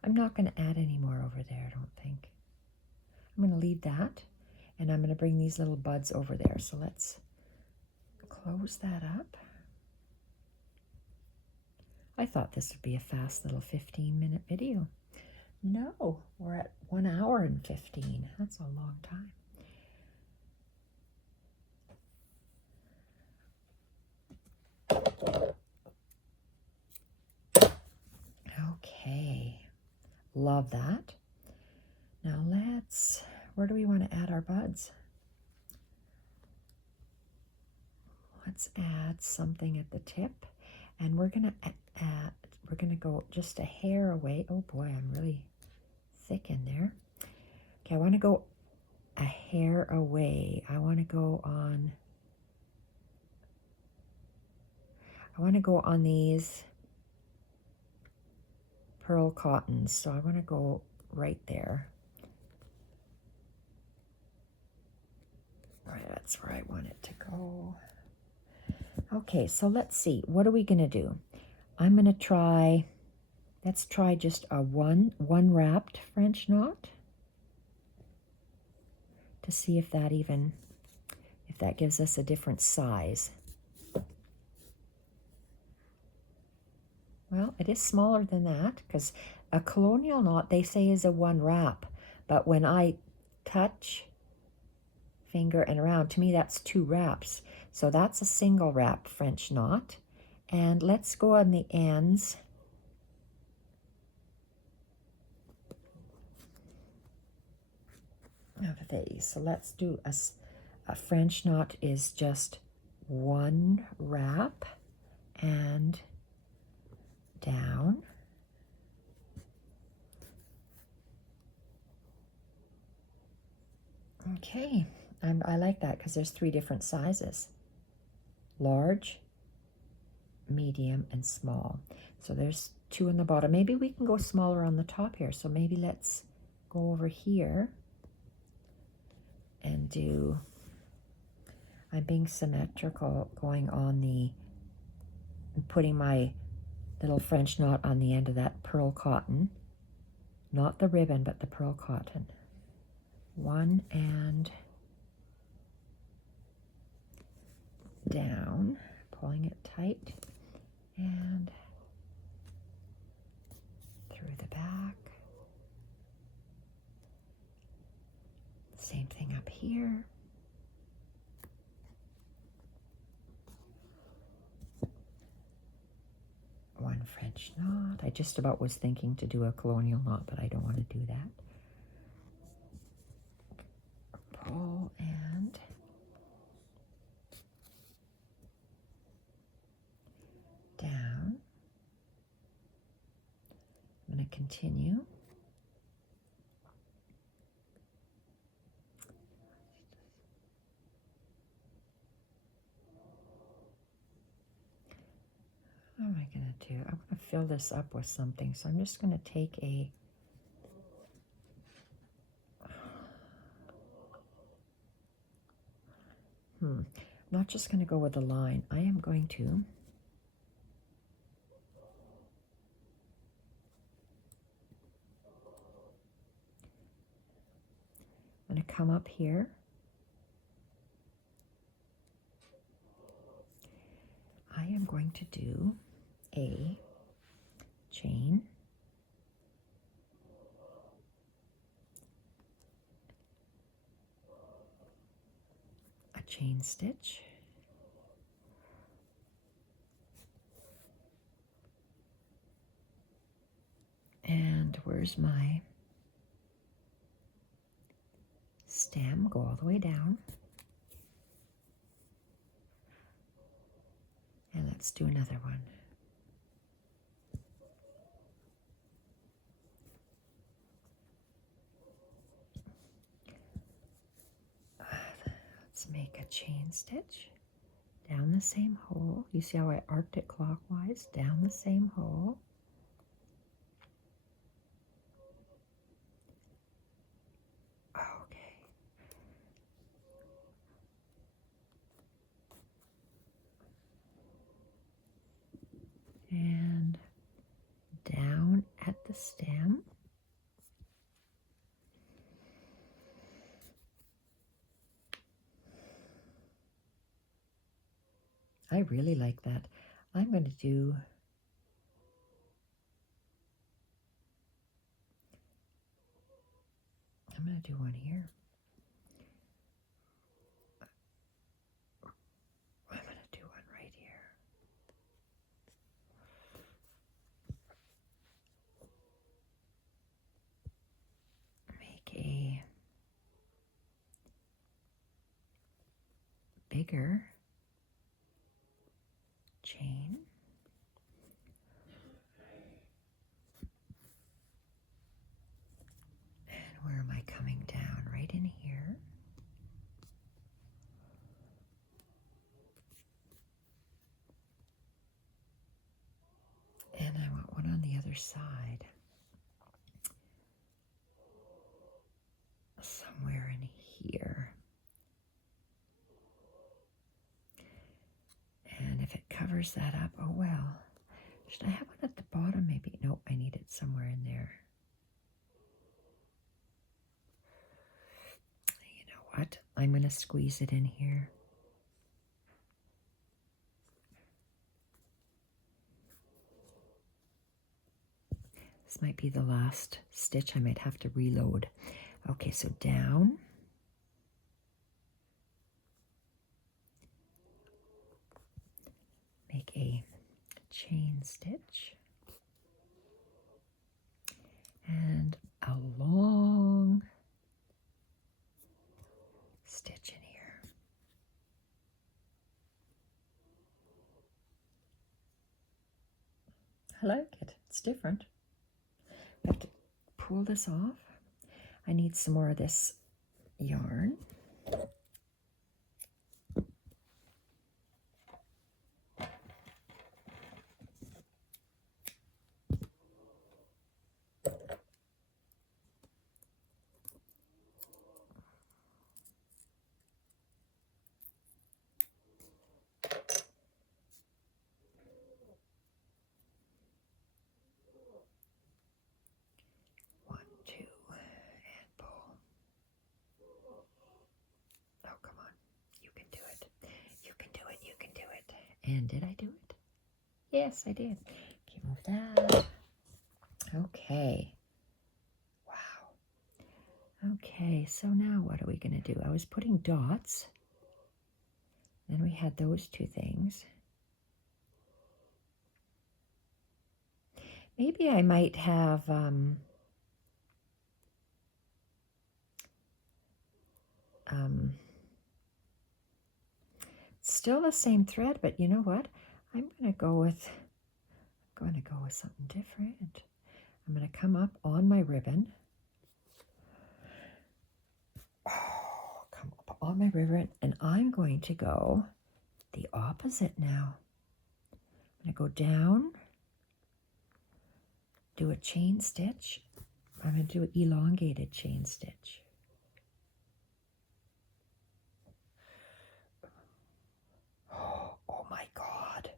I'm not going to add any more over there, I don't think. I'm going to leave that, and I'm going to bring these little buds over there. So let's close that up. I thought this would be a fast little 15-minute video. No, we're at 1 hour and 15. That's a long time. Okay, love that. Now where do we want to add our buds? Let's add something at the tip, and we're gonna go just a hair away. Oh boy, I'm really thick in there. Okay, I want to go a hair away. I want to go on these pearl cottons. So I want to go right there. All right, that's where I want it to go. Okay, so let's see. What are we going to do? I'm going to try, let's try just a one wrapped French knot to see if that gives us a different size. Well, it is smaller than that because a colonial knot, they say, is a 1 wrap. But when I touch finger and around. To me, that's 2 wraps. So that's a single wrap French knot. And let's go on the ends. Of these. So let's do a French knot is just 1 wrap and down. Okay, I like that because there's 3 different sizes. Large, medium, and small. So there's 2 on the bottom. Maybe we can go smaller on the top here. So maybe let's go over here and do, I'm being symmetrical, going on the, putting my little French knot on the end of that pearl cotton. Not the ribbon, but the pearl cotton. 1 and down, pulling it tight, and through the back. Same thing up here. One French knot. I just about was thinking to do a colonial knot, but I don't want to do that. Pull and down. I'm going to continue. What am I going to do? I'm going to fill this up with something. So I'm just going to take a not just going to go with a line. I am going to come up here. I am going to do a chain, a chain stitch, and where's my stem? Go all the way down. And let's do another one. Let's make a chain stitch down the same hole. You see how I arced it clockwise? Down the same hole. Okay. And down at the stem. I really like that. I'm going to do one here. I'm going to do one right here. Make a bigger chain. And where am I coming down? Right in here. And I want one on the other side. Somewhere in here. And if it covers that up, oh well. Should I have one at the bottom maybe? Nope, I need it somewhere in there. You know what? I'm going to squeeze it in here. This might be the last stitch. I might have to reload. Okay, so down. chain stitch and a long stitch in here. I like it. It's different. I have to pull this off. I need some more of this yarn. 1, 2, and pull. Oh, come on. You can do it. You can do it. You can do it. And did I do it? Yes, I did. Okay, move that. Okay. Wow. Okay, so now what are we going to do? I was putting dots. Then we had those two things. Maybe I might have still the same thread, but you know what? I'm going to go with something different. I'm going to come up on my ribbon. Oh, come up on my ribbon, and I'm going to go the opposite now. I'm going to go down, do a chain stitch. I'm going to do an elongated chain stitch. Oh my God.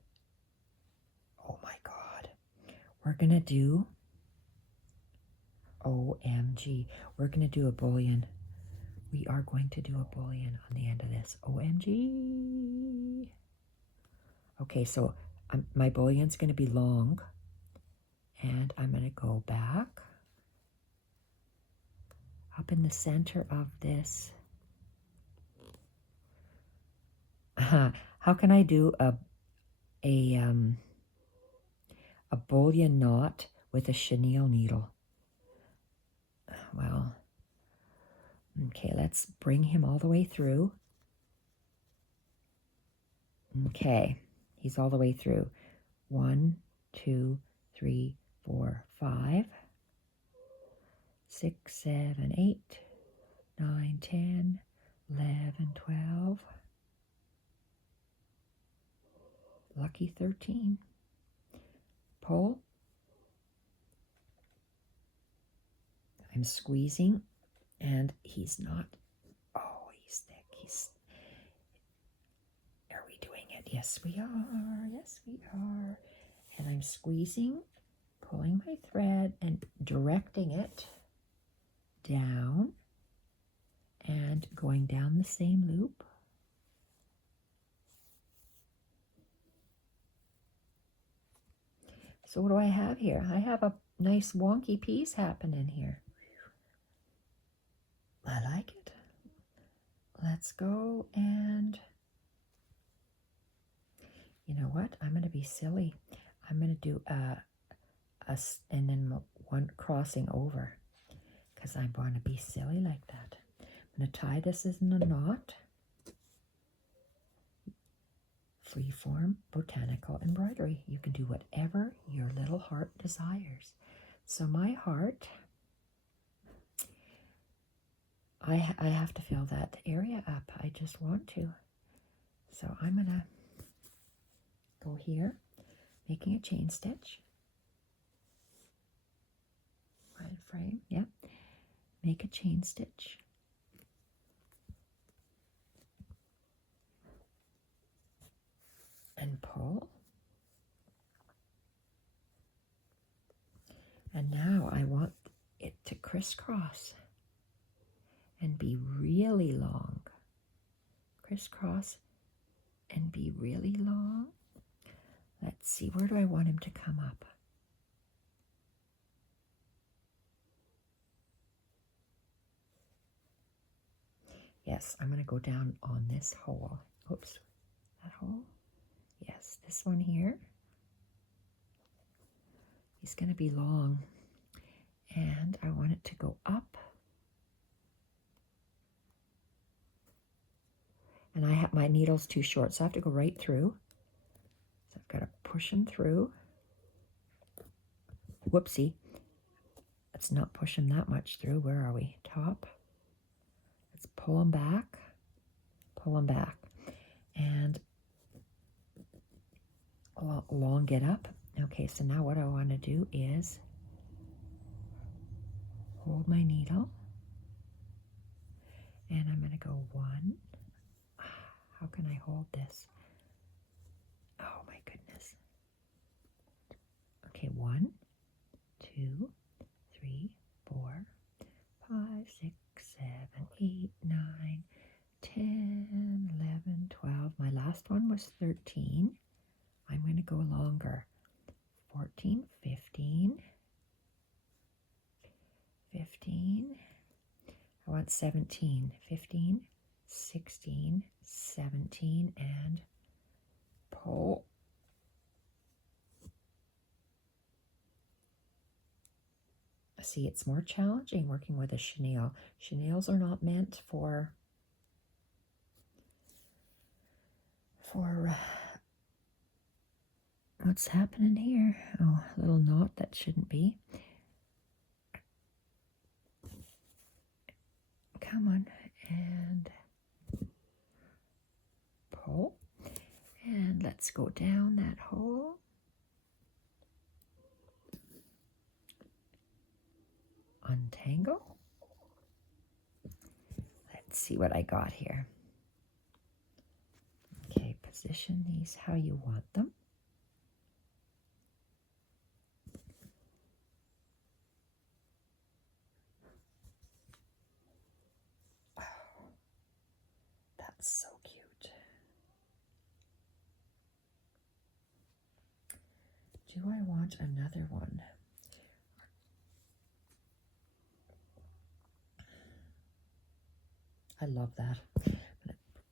Oh my God. We're going to do, OMG, we're going to do a bullion. We are going to do a bullion on the end of this. OMG. Okay, so my bullion's going to be long. And I'm going to go back up in the center of this. How can I do a bullion knot with a chenille needle? Well, okay, let's bring him all the way through. Okay, he's all the way through. 1, 2, 3, 4, 5, 6, 7, 8, 9, 10, 11, 12. Lucky 13. Pull. I'm squeezing, and he's not. Oh, he's thick. Are we doing it? Yes, we are. Yes, we are. And I'm squeezing, pulling my thread, and directing it down, and going down the same loop. So what do I have here? I have a nice wonky piece happening here. I like it. Let's go, and you know what? I'm going to be silly. I'm going to do and then one crossing over, because I want to be silly like that. I'm going to tie this in a knot. Freeform Botanical embroidery. You can do whatever your little heart desires. So my heart, I have to fill that area up. I just want to. So I'm going to go here, making a chain stitch. Wide frame, yeah. Make a chain stitch. And pull. And now I want it to crisscross and be really long. Crisscross and be really long. Let's see, where do I want him to come up? Yes, I'm going to go down on this hole. Oops, that hole. Yes, this one here. going to be long, and I want it to go up. And I have my needle's too short, so I have to go right through. So I've got to push them through. Whoopsie. Let's not push them that much through. Where are we? Top. Let's pull them back. Pull them back. And long it up. Okay, so now what I want to do is hold my needle. And I'm going to go 1. How can I hold this? Oh my goodness. Okay, 1, 2, 3, 4, 5, 6, 7, 8, 9, 10, 11, 12. My last one was 13. I'm going to go longer. 14, 15, 15. I want 17, 15, 16, 17, and pull. See, it's more challenging working with a chenille. Chenilles are not meant for what's happening here? Oh, a little knot that shouldn't be. Come on, and pull. And let's go down that hole. Untangle. Let's see what I got here. Okay, position these how you want them. Oh, that's so cute. Do I want another one? I love that.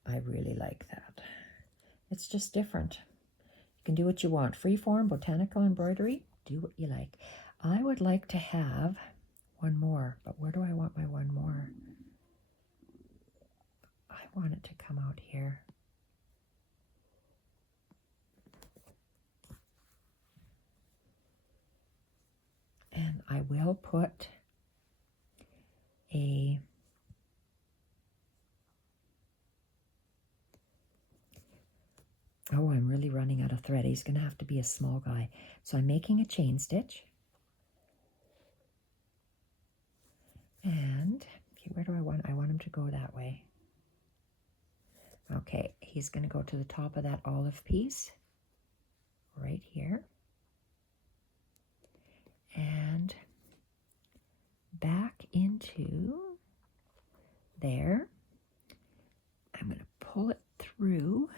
I really like that. It's just different. You can do what you want. Freeform, botanical embroidery, do what you like. I would like to have one more, but where do I want my one more? I want it to come out here. And I will put a oh, I'm really running out of thread. He's going to have to be a small guy. So I'm making a chain stitch. And okay, where do I want? I want him to go that way. Okay, he's going to go to the top of that olive piece right here. And back into there. I'm going to pull it through.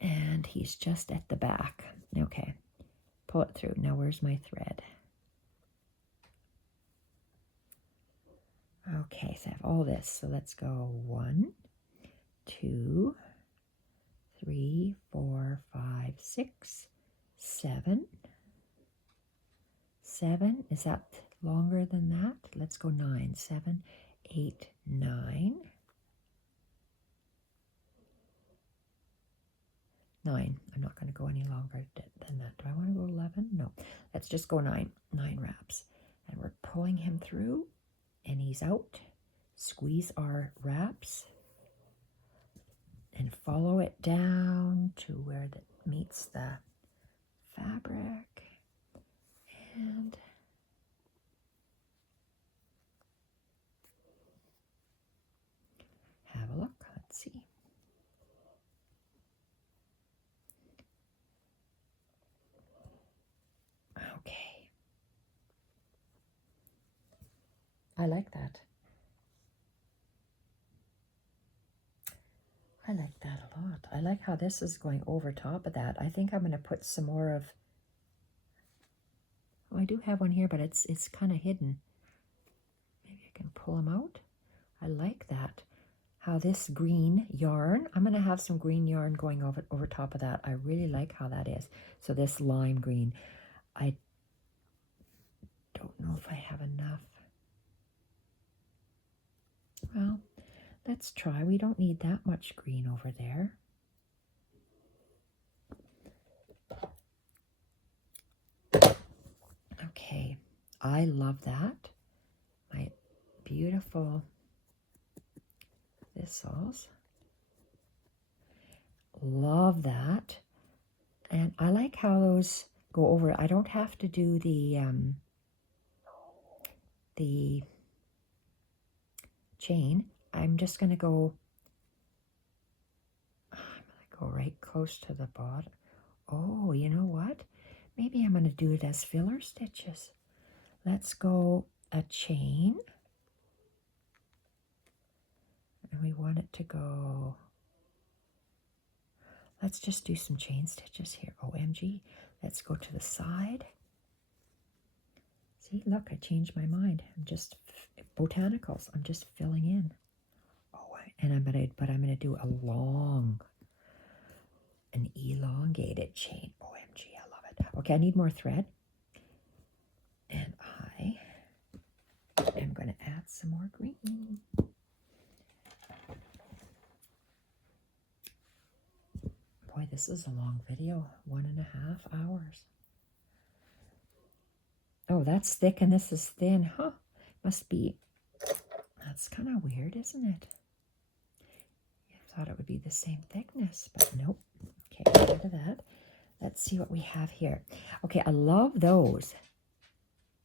And he's just at the back. Okay, pull it through. Now where's my thread? Okay, so I have all this. So let's go 1, 2, 3, 4, 5, 6, 7. 7, is that longer than that? Let's go 9, 7, 8, 9. 9. I'm not going to go any longer than that. Do I want to go 11? No. Let's just go 9. 9 wraps. And we're pulling him through, and he's out. Squeeze our wraps and follow it down to where it meets the fabric. And have a look. Let's see. Okay. I like that. I like that a lot. I like how this is going over top of that. I think I'm going to put some more of, oh, I do have one here, but it's kind of hidden. Maybe I can pull them out. I like that. how this green yarn, I'm going to have some green yarn going over top of that. I really like how that is. So this lime green, I don't know if I have enough. Well, let's try. We don't need that much green over there. Okay, I love that. My beautiful thistles. Love that. And I like how those go over. I don't have to do the chain. I'm just going to go, right close to the bottom. Oh, you know what? Maybe I'm going to do it as filler stitches. Let's go a chain. And we want it to go, let's just do some chain stitches here. OMG. Let's go to the side. See, look, I changed my mind. I'm just, Botanicals, I'm just filling in. Oh, and I'm gonna do an elongated chain. OMG, I love it. Okay, I need more thread. And I am gonna add some more green. Boy, this is a long video, 1.5 hours. Oh, that's thick and this is thin, huh? Must be, that's kind of weird, isn't it? I thought it would be the same thickness, but nope. Okay, get rid of that. Let's see what we have here. Okay, I love those.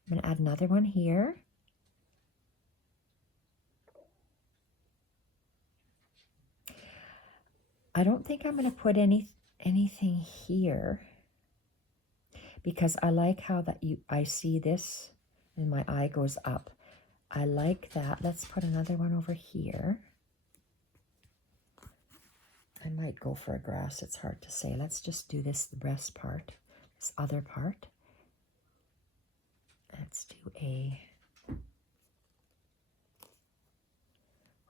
I'm gonna add another one here. I don't think I'm gonna put anything here, because I like how that I see this and my eye goes up. I like that. Let's put another one over here. I might go for a grass. It's hard to say. Let's just do this, the breast part, this other part. Let's do we're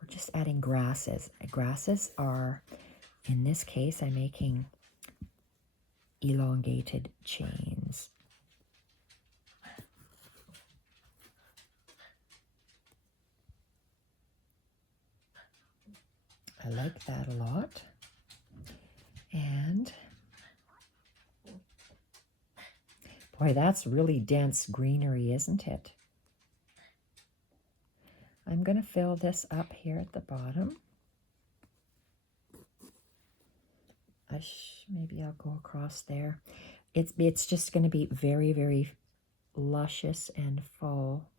just adding grasses. Grasses are, in this case, I'm making elongated chains. I like that a lot. And boy, that's really dense greenery, isn't it? I'm going to fill this up here at the bottom. Maybe I'll go across there. It's just going to be very, very luscious and full.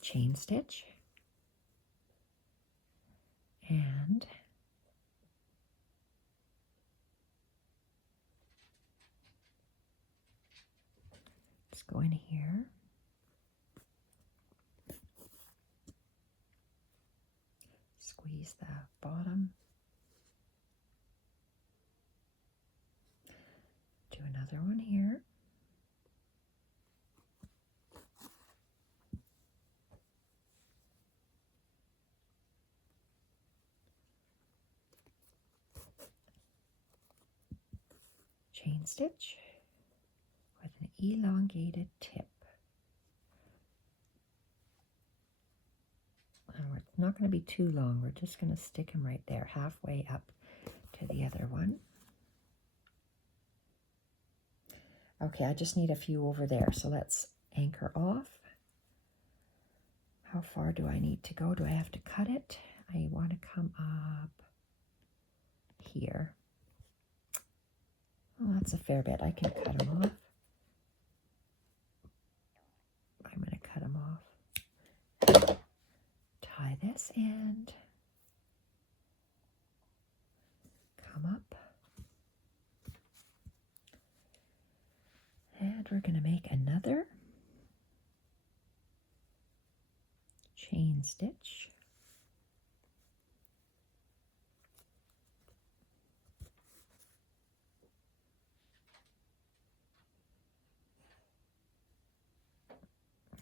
Chain stitch. And let's go in here. Squeeze the bottom. Do another one here. Chain stitch with an elongated tip. And it's not going to be too long. We're just going to stick them right there, halfway up to the other one. Okay, I just need a few over there. So let's anchor off. How far do I need to go? Do I have to cut it? I want to come up here. Oh, that's a fair bit. I can cut them off. I'm going to cut them off. Tie this end. Come up. And we're going to make another chain stitch.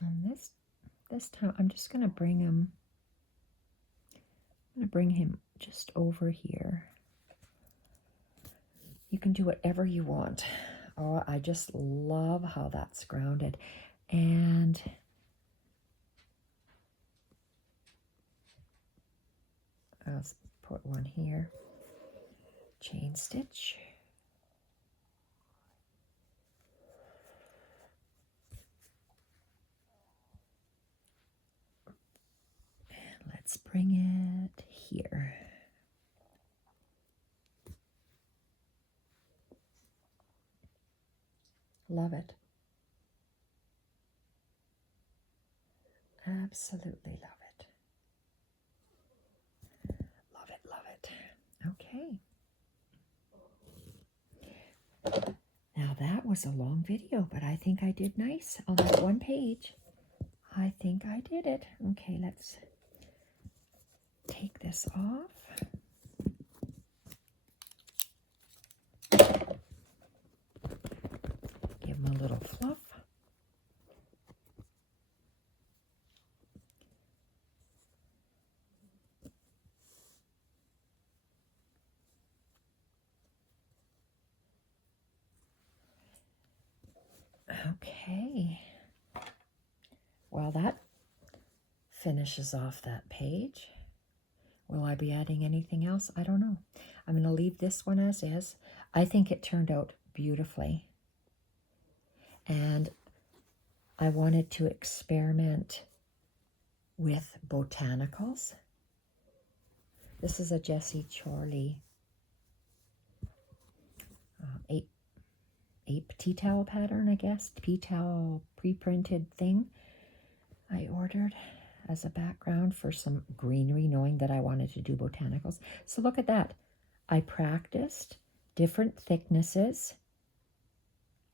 And this time I'm just going to bring him. I'm going to bring him just over here. You can do whatever you want. Oh, I just love how that's grounded. And I'll put one here. Chain stitch. And let's bring it here. Love it. Absolutely love it. Love it, love it. Okay. Now that was a long video, but I think I did nice on that one page. I think I did it. Okay, let's take this off. Give him a little fluff. Okay. Well, that finishes off that page. Will I be adding anything else? I don't know. I'm going to leave this one as is. I think it turned out beautifully. And I wanted to experiment with Botanicals. This is a Jessie Chorley 8 tea towel pattern, I guess. Tea towel pre-printed thing I ordered as a background for some greenery, knowing that I wanted to do Botanicals. So look at that. I practiced different thicknesses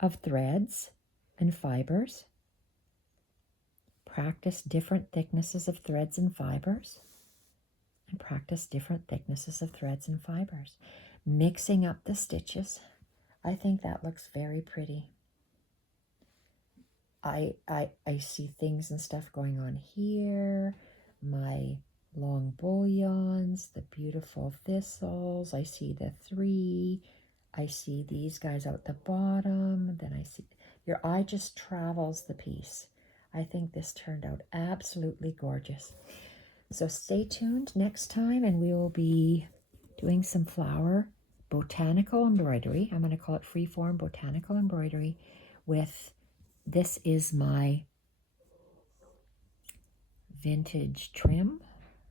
of threads and fibers. Practice different thicknesses of threads and fibers. And practice different thicknesses of threads and fibers. Mixing up the stitches. I think that looks very pretty. I see things and stuff going on here. My long bullions, the beautiful thistles. I see the 3. I see these guys out the bottom. Then I see, your eye just travels the piece. I think this turned out absolutely gorgeous. So stay tuned next time, and we will be doing some flower botanical embroidery. I'm going to call it Freeform Botanical Embroidery with, this is my vintage trim.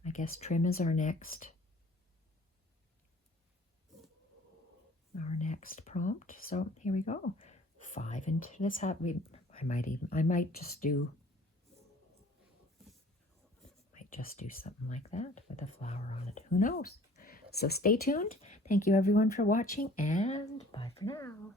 I guess trim is our next prompt. So here we go. 5 into this. I might just do something like that with a flower on it. Who knows? So stay tuned. Thank you everyone for watching, and bye for now.